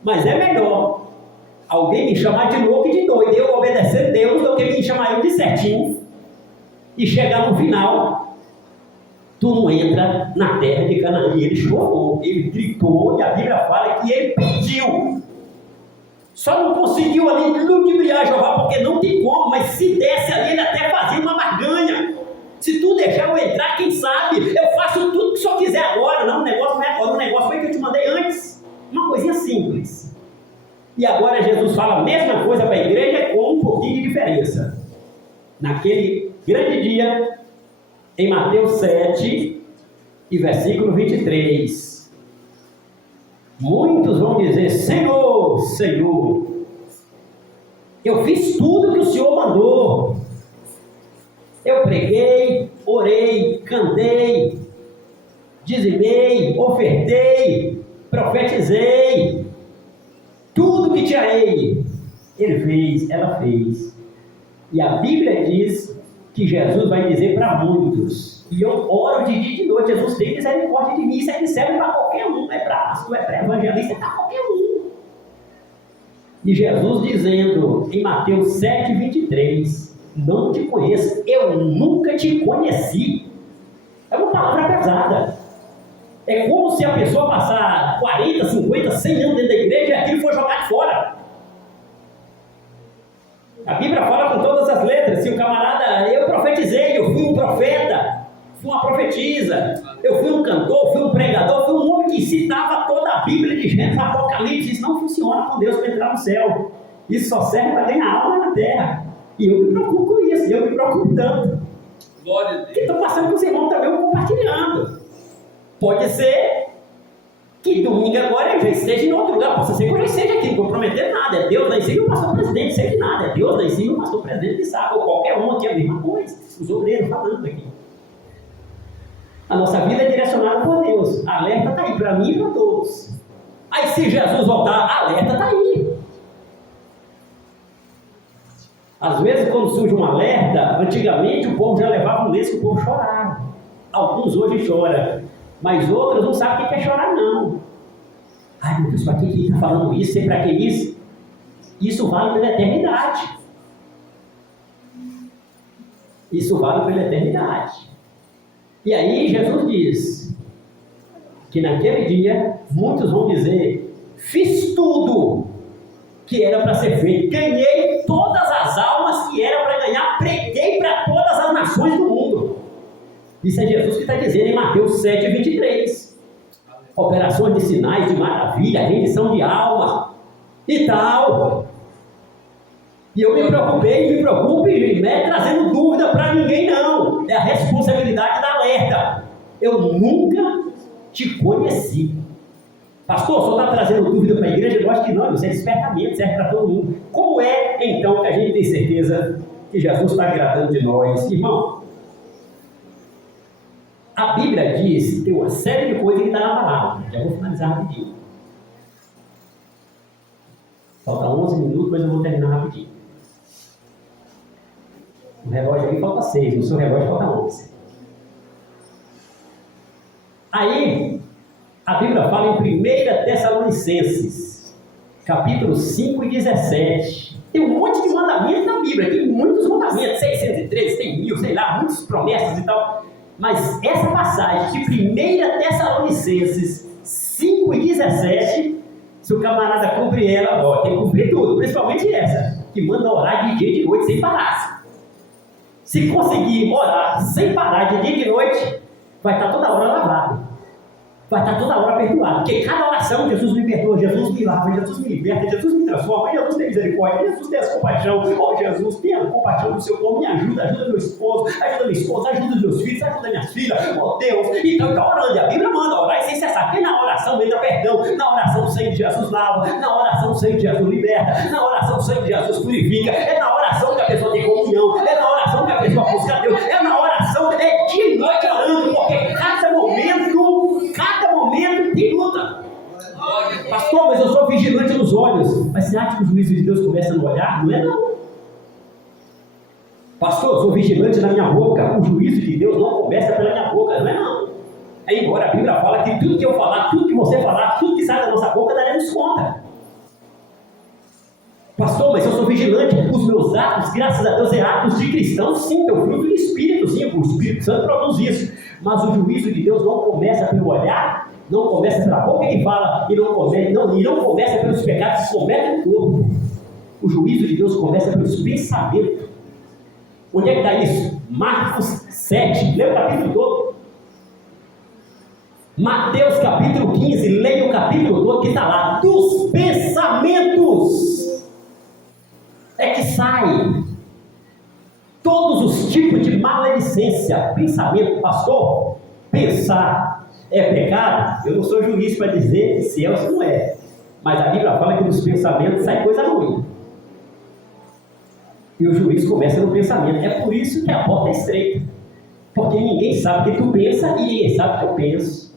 Mas é melhor alguém me chamar de louco e de doido, eu obedecer a Deus, do que me chamar eu de certinho e chegar no final, tu não entra na terra de Canaã. E ele chorou, ele gritou, e a Bíblia fala que ele pediu. Só não conseguiu ali ludibriar Jeová, porque não tem como, mas se desse ali, ele até fazia uma barganha. Se tu deixar eu entrar, quem sabe? Eu faço tudo que só quiser agora. Não, o negócio não é agora, o negócio foi que eu te mandei antes. Uma coisinha simples. E agora Jesus fala a mesma coisa para a igreja com um pouquinho de diferença. Naquele grande dia, em Mateus 7 e versículo 23. Muitos vão dizer, Senhor, Senhor, eu fiz tudo que o Senhor mandou. Eu preguei, orei, cantei, dizimei, ofertei, profetizei. Tudo que tinha ele fez, ela fez. E a Bíblia diz que Jesus vai dizer para muitos, e eu oro de dia e de noite, Jesus tem misericórdia de mim, isso aqui serve para qualquer um, não é para pastor, é para evangelista, é para qualquer um. E Jesus dizendo em Mateus 7, 23, não te conheço, eu nunca te conheci. É uma palavra pesada. É como se a pessoa passar 40, 50, 100 anos dentro da igreja e aquilo for jogado fora. A Bíblia fala com todas as letras. Se o camarada, eu profetizei, eu fui um profeta, fui uma profetisa, eu fui um cantor, fui um pregador, fui um homem que citava toda a Bíblia de Gênesis, Apocalipse. Isso não funciona com Deus para entrar no céu. Isso só serve para ganhar alma na terra. E eu me preocupo com isso, eu me preocupo tanto. Glória a Deus. Que estou passando com os irmãos também, compartilhando. Pode ser que domingo agora eu já esteja em outro lugar, possa ser que eu já esteja aqui, não vou prometer nada. É Deus lá em cima e o pastor presidente, sei de nada. É Deus lá em cima e o pastor presidente que sabe, ou qualquer um aqui, a mesma coisa. Os obreiros falando aqui. A nossa vida é direcionada por Deus. A alerta está aí para mim e para todos. Aí se Jesus voltar, a alerta está aí. Às vezes, quando surge um alerta, antigamente o povo já levava um lenço que o povo chorava. Alguns hoje choram, mas outros não sabem o que é chorar, não. Ai, meu Deus, para que ele está falando isso? Sei para que isso? Isso vale pela eternidade. Isso vale pela eternidade. E aí, Jesus diz que naquele dia, muitos vão dizer, fiz tudo que era para ser feito. Ganhei todas as almas que era para ganhar, preguei para todas as nações do mundo. Isso é Jesus que está dizendo em Mateus 7:23. Operações de sinais, de maravilha, rendição de alma e tal. E eu me preocupei, não é trazendo dúvida para ninguém não. É a responsabilidade da alerta. Eu nunca te conheci. Pastor, o senhor está trazendo dúvida para a igreja? Eu acho que não, isso é despertamento, serve para todo mundo. Como é, então, que a gente tem certeza que Jesus está agradando de nós? Irmão, a Bíblia diz que tem uma série de coisas que está na palavra. Já vou finalizar rapidinho. Falta 11 minutos, mas eu vou terminar rapidinho. O relógio aí falta 6, no seu relógio falta 11. Aí, a Bíblia fala em 1 Tessalonicenses, capítulo 5 e 17. Tem um monte de mandamentos na Bíblia, tem muitos mandamentos, 613, tem 1000, sei lá, muitas promessas e tal. Mas essa passagem de 1 Tessalonicenses 5 e 17, se o camarada cumprir ela, ó, tem que cumprir tudo, principalmente essa, que manda orar de dia e de noite sem parar. Se conseguir orar sem parar de dia e de noite, vai estar toda hora lavado. Vai estar toda hora perdoado. Porque cada oração, Jesus me perdoa, Jesus me lava, Jesus me liberta, Jesus me transforma, Jesus tem misericórdia, Jesus tem compaixão. Oh, Jesus, tenha compaixão do seu povo, me ajuda meu esposo, ajuda minha esposa, ajuda os meus filhos, ajuda minhas filhas. Oh, Deus. Então, está orando. E a Bíblia manda orar sem cessar. Porque na oração entra perdão, na oração o sangue de Jesus lava, na oração o sangue de Jesus liberta, na oração o sangue de Jesus purifica. É na oração que a pessoa tem comunhão, é na oração que a pessoa busca Deus, é na oração, é dia e noite orando, porque cada momento tem luta. Pastor, mas eu sou vigilante nos olhos. Mas você acha que o juízo de Deus começa no olhar? Não é não. Pastor, eu sou vigilante na minha boca. O juízo de Deus não começa pela minha boca, não é não. Embora a Bíblia fala que tudo que eu falar, tudo que você falar, tudo que sai da nossa boca, daremos conta. Pastor, mas eu sou vigilante. Os meus atos, graças a Deus, é atos de cristão, sim, é o fruto do Espírito, sim, o Espírito Santo produz isso. Mas o juízo de Deus não começa pelo olhar, não começa pela boca que fala, e não começa pelos pecados que cometem no corpo. O juízo de Deus começa pelos pensamentos. Onde é que está isso? Marcos 7, leia o capítulo todo. Mateus capítulo 15, leia o capítulo todo que está lá. Dos pensamentos é que sai todos os tipos de maledicência. Pensamento, pastor, pensar é pecado? Eu não sou juiz para dizer se é ou se não é, mas a Bíblia fala que dos pensamentos sai coisa ruim, e o juiz começa no pensamento. É por isso que a porta é estreita, porque ninguém sabe o que tu pensa e ninguém sabe o que eu penso.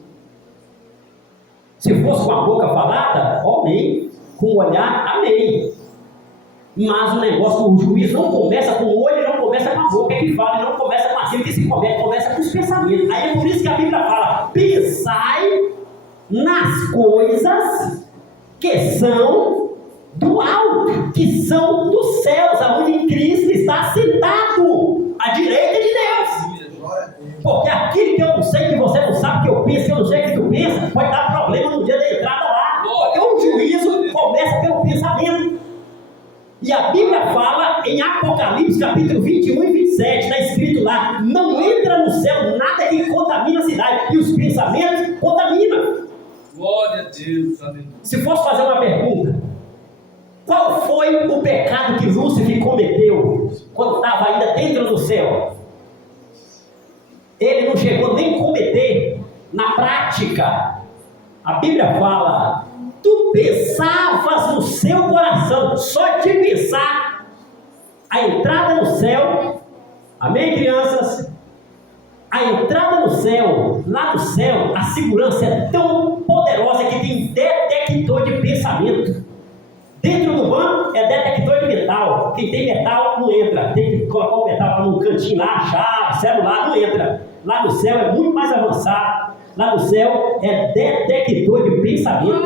Se fosse com a boca falada, amém, com o olhar, amém. Mas o negócio, o juiz não começa com o olho, não começa com a boca que fala, não começa com aquilo que se comete, começa com os pensamentos. Aí é por isso que a Bíblia fala: pensai nas coisas que são do alto, que são dos céus, aonde Cristo está sentado à direita de Deus. Porque aquilo que eu não sei, que você não sabe, que eu penso, que eu não sei que tu pensa, pode dar problema no dia da entrada lá. Porque o juízo começa pelo pensamento. E a Bíblia fala em Apocalipse capítulo 21 e 27, está escrito lá: não entra no céu nada que contamina a cidade, e os pensamentos contaminam. Glória a Deus, aleluia. Se fosse fazer uma pergunta, qual foi o pecado que Lúcifer cometeu quando estava ainda dentro do céu? Ele não chegou nem a cometer na prática. A Bíblia fala: tu pensavas no seu coração, só de pensar, a entrada no céu, amém, crianças? A entrada no céu, lá no céu, a segurança é tão poderosa que tem detector de pensamento. Dentro do banco é detector de metal. Quem tem metal não entra. Tem que colocar o metal lá no cantinho lá, chave, celular, não entra. Lá no céu é muito mais avançado. Lá no céu é detector de pensamento.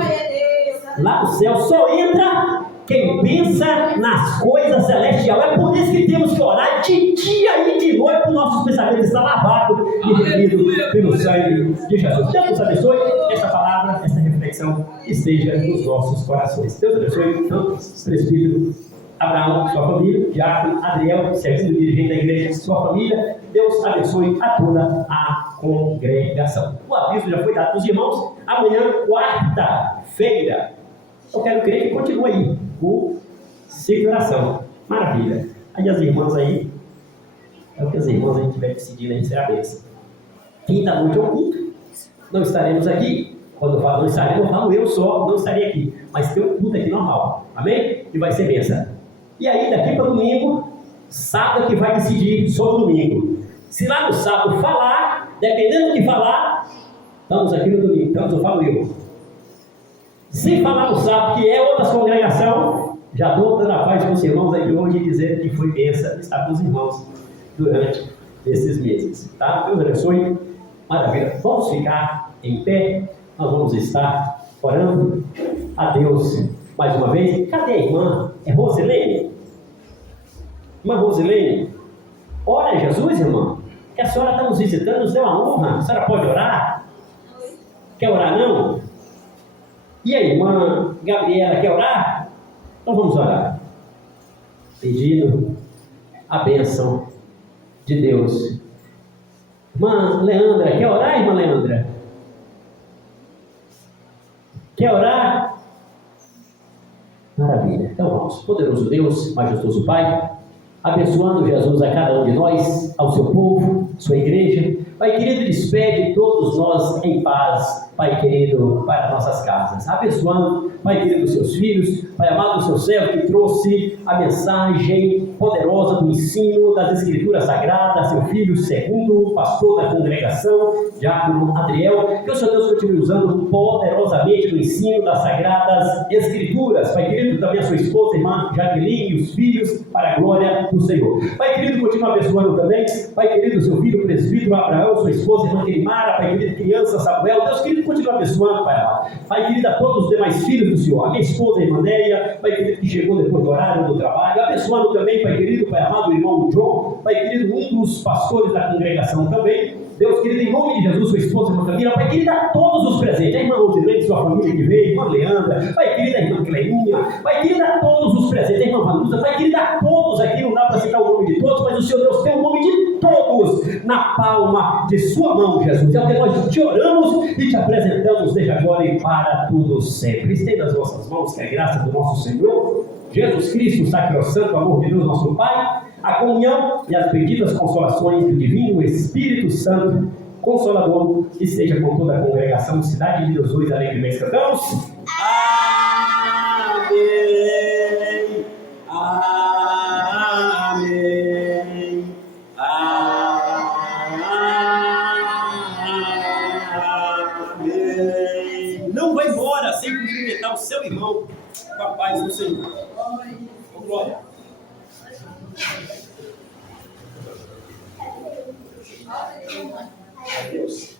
Lá no céu só entra quem pensa nas coisas celestiais. É por isso que temos que orar de dia e de noite para os nossos pensamentos estar lavados e remidos pelo sangue de Jesus. Deus nos abençoe essa palavra, essa reflexão. reflexão esteja nos nossos corações. Deus abençoe tanto o presbítero Abraão, sua família, Diácono Adriel, segundo dirigente da igreja, sua família. Deus abençoe a toda a congregação. O aviso já foi dado para os irmãos. Amanhã, quarta-feira, eu quero crer que continue aí o ciclo de oração. Maravilha. Aí as irmãs aí, é o que as irmãs a gente vai decidir, né? Será a bênção. Quinta-noite é o culto. Não estaremos aqui. Quando eu falo não estaremos, eu falo eu só, não estarei aqui. Mas tem um culto aqui normal. Amém? E vai ser bênção. E aí, daqui para domingo, sábado que vai decidir sobre o domingo. Se lá no sábado falar, dependendo do que falar, estamos aqui no domingo. Então eu falo eu. Se falar no sábado, que é outra congregação, já estou dando a paz para os irmãos aqui hoje, dizendo que foi bênção estar com os irmãos durante esses meses. Tá? Deus abençoe. Maravilha. Vamos ficar em pé. Nós vamos estar orando a Deus mais uma vez. Cadê a irmã? É Rosilene? Irmã Rosilene, ora a Jesus, irmã, que a senhora está nos visitando, nos deu uma honra. A senhora pode orar? Quer orar não? E a irmã Gabriela quer orar? Então vamos orar, pedindo a bênção de Deus. Irmã Leandra, quer orar, irmã Leandra? Quer orar? Maravilha. Então vamos. Poderoso Deus, majestoso Pai, abençoando Jesus a cada um de nós, ao seu povo, sua igreja. Pai querido, despede todos nós em paz, Pai querido, para nossas casas. Abençoando, Pai querido, os seus filhos, Pai amado, o seu servo que trouxe a mensagem poderosa do ensino das Escrituras Sagradas, seu filho segundo, pastor da congregação, Diácono Adriel. Que o Senhor Deus continue usando poderosamente o ensino das Sagradas Escrituras. Pai querido, também a sua esposa, irmã Jaqueline, e os filhos, para a glória do Senhor. Pai querido, continue abençoando também, Pai querido, seu filho presbítero Abraão, sua esposa, irmã Queimara, Pai querido, criança Samuel. Deus querido, continue abençoando, Pai amado. Pai querido, a todos os demais filhos do Senhor, a minha esposa, a irmã Neia, Pai querido, que chegou depois do horário do trabalho, abençoando também, Pai querido, Pai amado, o irmão John, Pai querido, um dos pastores da congregação também. Deus querido, em nome de Jesus, sua esposa, irmã Camila, Pai querido, a todos os presentes, a irmã Rosilene, sua família que veio, a irmã Leandra, Pai querido, a irmã Cleininha, Pai querido, a todos os presentes, a irmã Vanusa, Pai querido, a todos aqui, não dá para citar o nome de todos, mas o Senhor Deus tem o nome de todos na palma de sua mão, Jesus. É o que nós te oramos e te apresentamos desde agora e para tudo sempre. Estenda as vossas mãos, que é a graça do nosso Senhor Jesus Cristo, o sacrossanto amor de Deus, nosso Pai, a comunhão e as benditas consolações do Divino Espírito Santo, Consolador, esteja com toda a congregação, Cidade de Deus, hoje alegremente cantamos. Amém. Amém. Amém. Não vai embora sem cumprimentar o seu irmão com a paz do Senhor. Glória. Adeus.